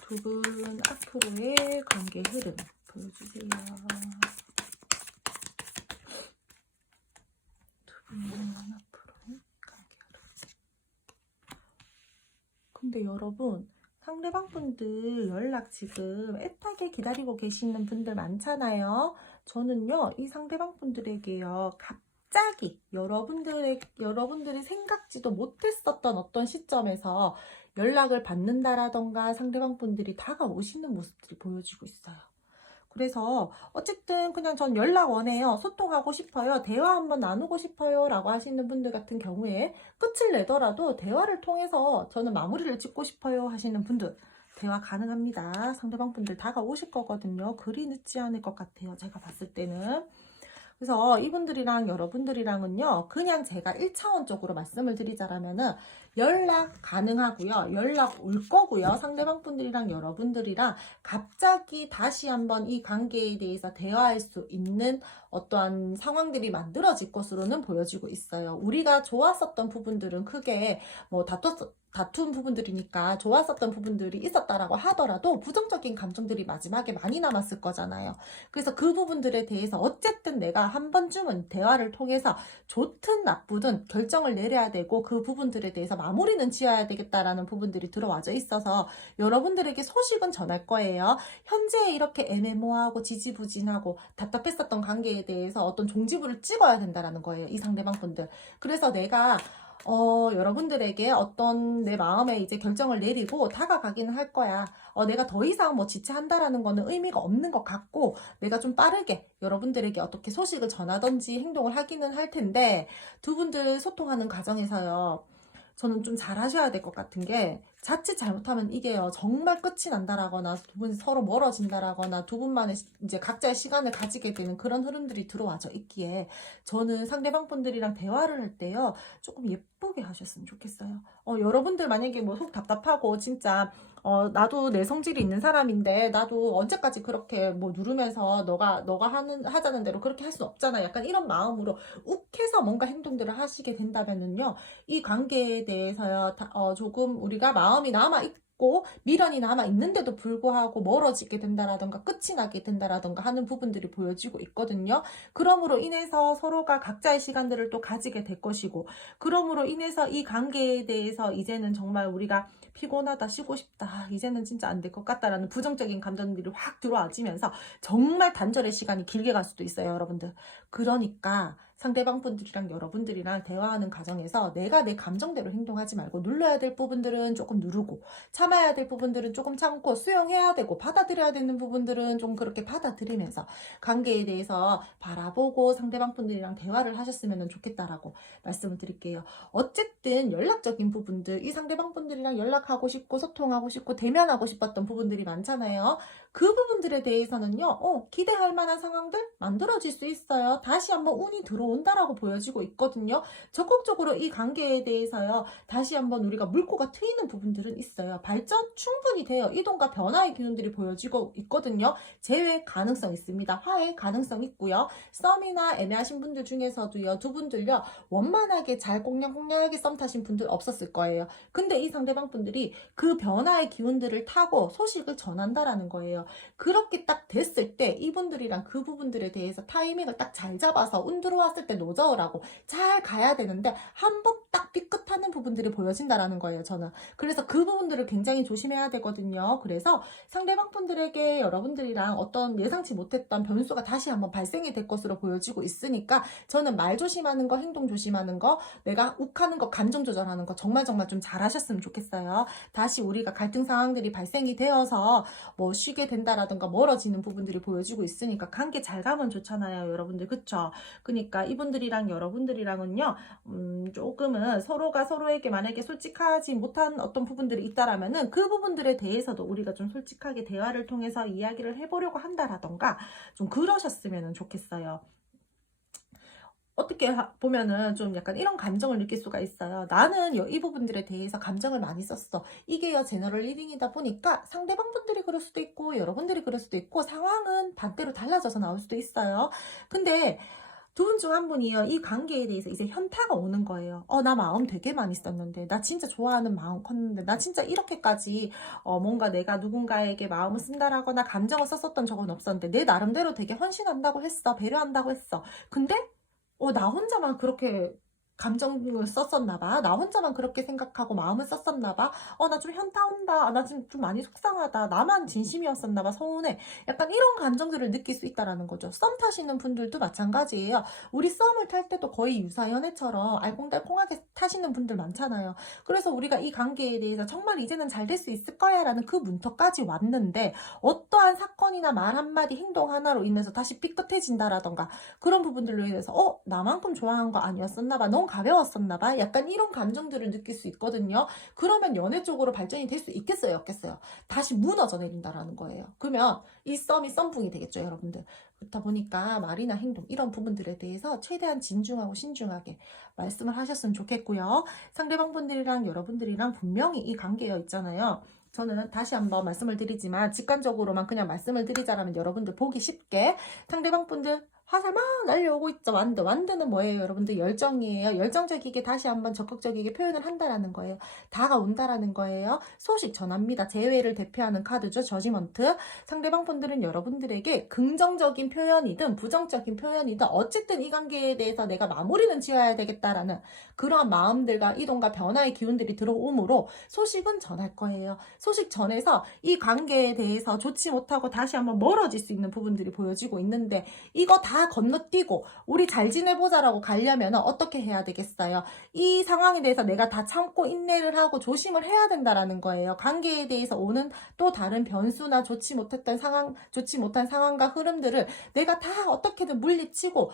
두 분 앞으로의 관계 흐름 보여주세요. 두 분 앞으로의 관계 흐름. 근데 여러분, 상대방 분들 연락 지금 애타게 기다리고 계시는 분들 많잖아요. 저는요, 이 상대방 분들에게요, 갑자기 여러분들이 생각지도 못했었던 어떤 시점에서 연락을 받는다라던가 상대방 분들이 다가오시는 모습들이 보여지고 있어요. 그래서 어쨌든 그냥 전 연락 원해요. 소통하고 싶어요. 대화 한번 나누고 싶어요. 라고 하시는 분들 같은 경우에 끝을 내더라도 대화를 통해서 저는 마무리를 짓고 싶어요 하시는 분들 대화 가능합니다. 상대방 분들 다가오실 거거든요. 그리 늦지 않을 것 같아요. 제가 봤을 때는. 그래서 이분들이랑 여러분들이랑은요, 그냥 제가 1차원적으로 말씀을 드리자면은 연락 가능하고요. 연락 올 거고요. 상대방 분들이랑 여러분들이랑 갑자기 다시 한번 이 관계에 대해서 대화할 수 있는 어떠한 상황들이 만들어질 것으로는 보여지고 있어요. 우리가 좋았었던 부분들은 크게 뭐 다툰 부분들이니까 좋았었던 부분들이 있었다라고 하더라도 부정적인 감정들이 마지막에 많이 남았을 거잖아요. 그래서 그 부분들에 대해서 어쨌든 내가 한 번쯤은 대화를 통해서 좋든 나쁘든 결정을 내려야 되고 그 부분들에 대해서 마무리는 지어야 되겠다라는 부분들이 들어와져 있어서 여러분들에게 소식은 전할 거예요. 현재 이렇게 애매모호하고 지지부진하고 답답했었던 관계에 대해서 어떤 종지부를 찍어야 된다라는 거예요. 이 상대방 분들. 그래서 내가 여러분들에게 어떤 내 마음에 이제 결정을 내리고 다가가기는 할 거야. 내가 더 이상 뭐 지체한다라는 거는 의미가 없는 것 같고, 내가 좀 빠르게 여러분들에게 어떻게 소식을 전하던지 행동을 하기는 할 텐데, 두 분들 소통하는 과정에서요, 저는 좀 잘하셔야 될 것 같은 게, 자칫 잘못하면 이게요, 정말 끝이 난다라거나, 두 분이 서로 멀어진다라거나, 두 분만의 이제 각자의 시간을 가지게 되는 그런 흐름들이 들어와져 있기에, 저는 상대방 분들이랑 대화를 할 때요, 조금 예쁘게 하셨으면 좋겠어요. 여러분들 만약에 뭐 속 답답하고, 진짜, 나도 내 성질이 있는 사람인데, 나도 언제까지 그렇게 뭐 누르면서 너가 하자는 대로 그렇게 할 수는 없잖아. 약간 이런 마음으로 욱해서 뭔가 행동들을 하시게 된다면은요, 이 관계에 대해서요, 조금 우리가 마음이 남아있고 미련이 남아있는데도 불구하고 멀어지게 된다라던가 끝이 나게 된다라던가 하는 부분들이 보여지고 있거든요. 그러므로 인해서 서로가 각자의 시간들을 또 가지게 될 것이고, 그러므로 인해서 이 관계에 대해서 이제는 정말 우리가 피곤하다, 쉬고 싶다, 이제는 진짜 안 될 것 같다라는 부정적인 감정들이 확 들어와지면서 정말 단절의 시간이 길게 갈 수도 있어요, 여러분들. 그러니까 상대방 분들이랑 여러분들이랑 대화하는 과정에서 내가 내 감정대로 행동하지 말고, 눌러야 될 부분들은 조금 누르고, 참아야 될 부분들은 조금 참고, 수용해야 되고 받아들여야 되는 부분들은 좀 그렇게 받아들이면서 관계에 대해서 바라보고 상대방 분들이랑 대화를 하셨으면 좋겠다라고 말씀을 드릴게요. 어쨌든 연락적인 부분들, 이 상대방 분들이랑 연락하고 싶고 소통하고 싶고 대면하고 싶었던 부분들이 많잖아요. 그 부분들에 대해서는요, 기대할 만한 상황들 만들어질 수 있어요. 다시 한번 운이 들어온다라고 보여지고 있거든요. 적극적으로 이 관계에 대해서요, 다시 한번 우리가 물꼬가 트이는 부분들은 있어요. 발전 충분히 돼요. 이동과 변화의 기운들이 보여지고 있거든요. 재회 가능성 있습니다. 화해 가능성 있고요. 썸이나 애매하신 분들 중에서도요, 두 분들요, 원만하게 잘 꽁냥꽁냥하게 썸 타신 분들 없었을 거예요. 근데 이 상대방 분들이 그 변화의 기운들을 타고 소식을 전한다라는 거예요. 그렇게 딱 됐을 때 이분들이랑 그 부분들에 대해서 타이밍을 딱 잘 잡아서 운 들어왔을 때 노저우라고 잘 가야 되는데 한 번 딱 삐끗하는 부분들이 보여진다라는 거예요, 저는. 그래서 그 부분들을 굉장히 조심해야 되거든요. 그래서 상대방 분들에게 여러분들이랑 어떤 예상치 못했던 변수가 다시 한번 발생이 될 것으로 보여지고 있으니까, 저는 말 조심하는 거, 행동 조심하는 거, 내가 욱하는 거, 감정 조절하는 거 정말 좀 잘하셨으면 좋겠어요. 다시 우리가 갈등 상황들이 발생이 되어서 뭐 쉬게 된다라든가 멀어지는 부분들이 보여지고 있으니까 관계 잘 가면 좋잖아요, 여러분들. 그쵸? 그러니까 이분들이랑 여러분들이랑은요, 조금은 서로가 서로에게 만약에 솔직하지 못한 어떤 부분들이 있다라면은 그 부분들에 대해서도 우리가 좀 솔직하게 대화를 통해서 이야기를 해보려고 한다라던가 좀 그러셨으면 좋겠어요. 어떻게 보면은 좀 약간 이런 감정을 느낄 수가 있어요. 나는 이 부분들에 대해서 감정을 많이 썼어. 이게요, 제너럴 리딩이다 보니까 상대방 분들이 그럴 수도 있고 여러분들이 그럴 수도 있고 상황은 반대로 달라져서 나올 수도 있어요. 근데 두 분 중 한 분이요. 이 관계에 대해서 이제 현타가 오는 거예요. 나 마음 되게 많이 썼는데, 나 진짜 좋아하는 마음 컸는데, 나 진짜 이렇게까지 뭔가 내가 누군가에게 마음을 쓴다라거나 감정을 썼었던 적은 없었는데, 내 나름대로 되게 헌신한다고 했어. 배려한다고 했어. 근데 나 혼자만 그렇게 감정을 썼었나 봐. 나 혼자만 그렇게 생각하고 마음을 썼었나 봐. 나 좀 현타 온다. 나 지금 좀 많이 속상하다. 나만 진심이었었나 봐. 서운해. 약간 이런 감정들을 느낄 수 있다라는 거죠. 썸 타시는 분들도 마찬가지예요. 우리 썸을 탈 때도 거의 유사 연애처럼 알콩달콩하게 타시는 분들 많잖아요. 그래서 우리가 이 관계에 대해서 정말 이제는 잘 될 수 있을 거야 라는 그 문턱까지 왔는데, 어떠한 사건이나 말 한마디 행동 하나로 인해서 다시 삐끗해진다라던가 그런 부분들로 인해서 나만큼 좋아한 거 아니었었나 봐. 너무 가벼웠었나 봐. 약간 이런 감정들을 느낄 수 있거든요. 그러면 연애 쪽으로 발전이 될 수 있겠어요, 없겠어요? 다시 무너져 내린다라는 거예요. 그러면 이 썸이 썸붕이 되겠죠, 여러분들. 그렇다 보니까 말이나 행동 이런 부분들에 대해서 최대한 진중하고 신중하게 말씀을 하셨으면 좋겠고요. 상대방 분들이랑 여러분들이랑 분명히 이 관계여 있잖아요. 저는 다시 한번 말씀을 드리지만 직관적으로만 그냥 말씀을 드리자라면 여러분들 보기 쉽게 상대방 분들 화살 막 날려오고 있죠. 완드는 뭐예요? 여러분들 열정이에요. 열정적이게 다시 한번 적극적이게 표현을 한다라는 거예요. 다가온다라는 거예요. 소식 전합니다. 재회를 대표하는 카드죠. 저지먼트. 상대방 분들은 여러분들에게 긍정적인 표현이든 부정적인 표현이든 어쨌든 이 관계에 대해서 내가 마무리는 지어야 되겠다라는 그러한 마음들과 이동과 변화의 기운들이 들어오므로 소식은 전할 거예요. 소식 전해서 이 관계에 대해서 좋지 못하고 다시 한번 멀어질 수 있는 부분들이 보여지고 있는데, 이거 다 건너뛰고 우리 잘 지내보자라고 가려면 어떻게 해야 되겠어요? 이 상황에 대해서 내가 다 참고 인내를 하고 조심을 해야 된다라는 거예요. 관계에 대해서 오는 또 다른 변수나 좋지 못한 상황과 흐름들을 내가 다 어떻게든 물리치고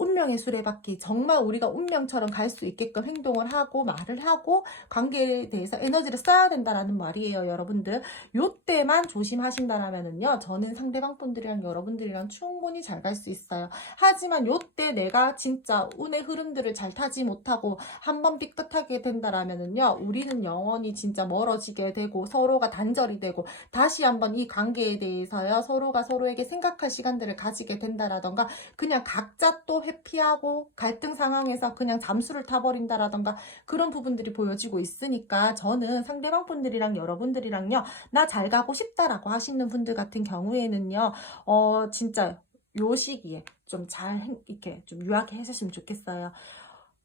운명의 수레바퀴, 정말 우리가 운명처럼 갈 수 있게끔 행동을 하고 말을 하고 관계에 대해서 에너지를 써야 된다라는 말이에요, 여러분들. 요때만 조심하신다라면은요, 저는 상대방 분들이랑 여러분들이랑 충분히 잘 갈 수 있어요. 하지만 요때 내가 진짜 운의 흐름들을 잘 타지 못하고 한번 삐끗하게 된다라면은요, 우리는 영원히 진짜 멀어지게 되고 서로가 단절이 되고 다시 한번 이 관계에 대해서요, 서로가 서로에게 생각할 시간들을 가지게 된다라던가 그냥 각자 또 회피하고 갈등 상황에서 그냥 잠수를 타버린다라던가 그런 부분들이 보여지고 있으니까, 저는 상대방 분들이랑 여러분들이랑요, 나 잘 가고 싶다라고 하시는 분들 같은 경우에는요, 진짜 요 시기에 좀 잘 이렇게 좀 유하게 해주시면 좋겠어요.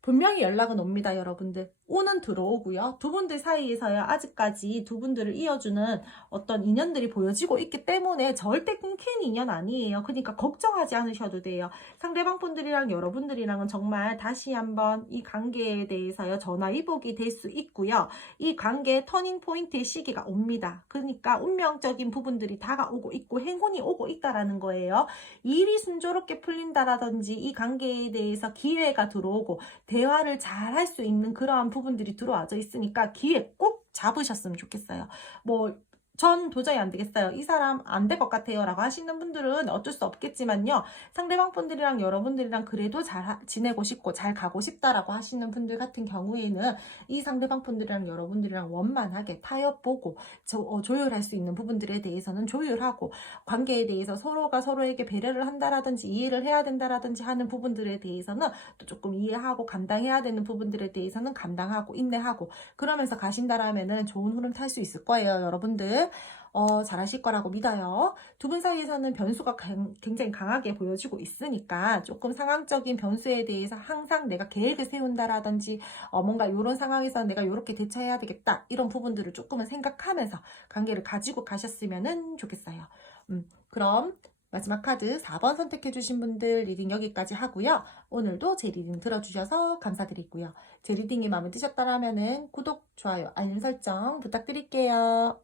분명히 연락은 옵니다, 여러분들. 오는 들어오고요. 두 분들 사이에서요, 아직까지 두 분들을 이어주는 어떤 인연들이 보여지고 있기 때문에 절대 끊긴 인연 아니에요. 그러니까 걱정하지 않으셔도 돼요. 상대방 분들이랑 여러분들이랑은 정말 다시 한번 이 관계에 대해서요, 전화위복이 될 수 있고요. 이 관계의 터닝 포인트의 시기가 옵니다. 그러니까 운명적인 부분들이 다가오고 있고 행운이 오고 있다라는 거예요. 일이 순조롭게 풀린다라든지 이 관계에 대해서 기회가 들어오고 대화를 잘 할 수 있는 그러한 부분들이 들어와져 있으니까 기회 꼭 잡으셨으면 좋겠어요. 전 도저히 안 되겠어요. 이 사람 안 될 것 같아요. 라고 하시는 분들은 어쩔 수 없겠지만요. 상대방 분들이랑 여러분들이랑 그래도 잘 지내고 싶고 잘 가고 싶다라고 하시는 분들 같은 경우에는 이 상대방 분들이랑 여러분들이랑 원만하게 타협보고 조율할 수 있는 부분들에 대해서는 조율하고, 관계에 대해서 서로가 서로에게 배려를 한다라든지 이해를 해야 된다라든지 하는 부분들에 대해서는 또 조금 이해하고 감당해야 되는 부분들에 대해서는 감당하고 인내하고 그러면서 가신다라면은 좋은 흐름 탈 수 있을 거예요, 여러분들. 잘하실 거라고 믿어요. 두 분 사이에서는 변수가 굉장히 강하게 보여지고 있으니까 조금 상황적인 변수에 대해서 항상 내가 계획을 세운다라든지 뭔가 이런 상황에서 내가 이렇게 대처해야 되겠다 이런 부분들을 조금은 생각하면서 관계를 가지고 가셨으면 좋겠어요. 그럼 마지막 카드 4번 선택해주신 분들 리딩 여기까지 하고요. 오늘도 제 리딩 들어주셔서 감사드리고요. 제 리딩이 마음에 드셨다면 구독, 좋아요, 알림 설정 부탁드릴게요.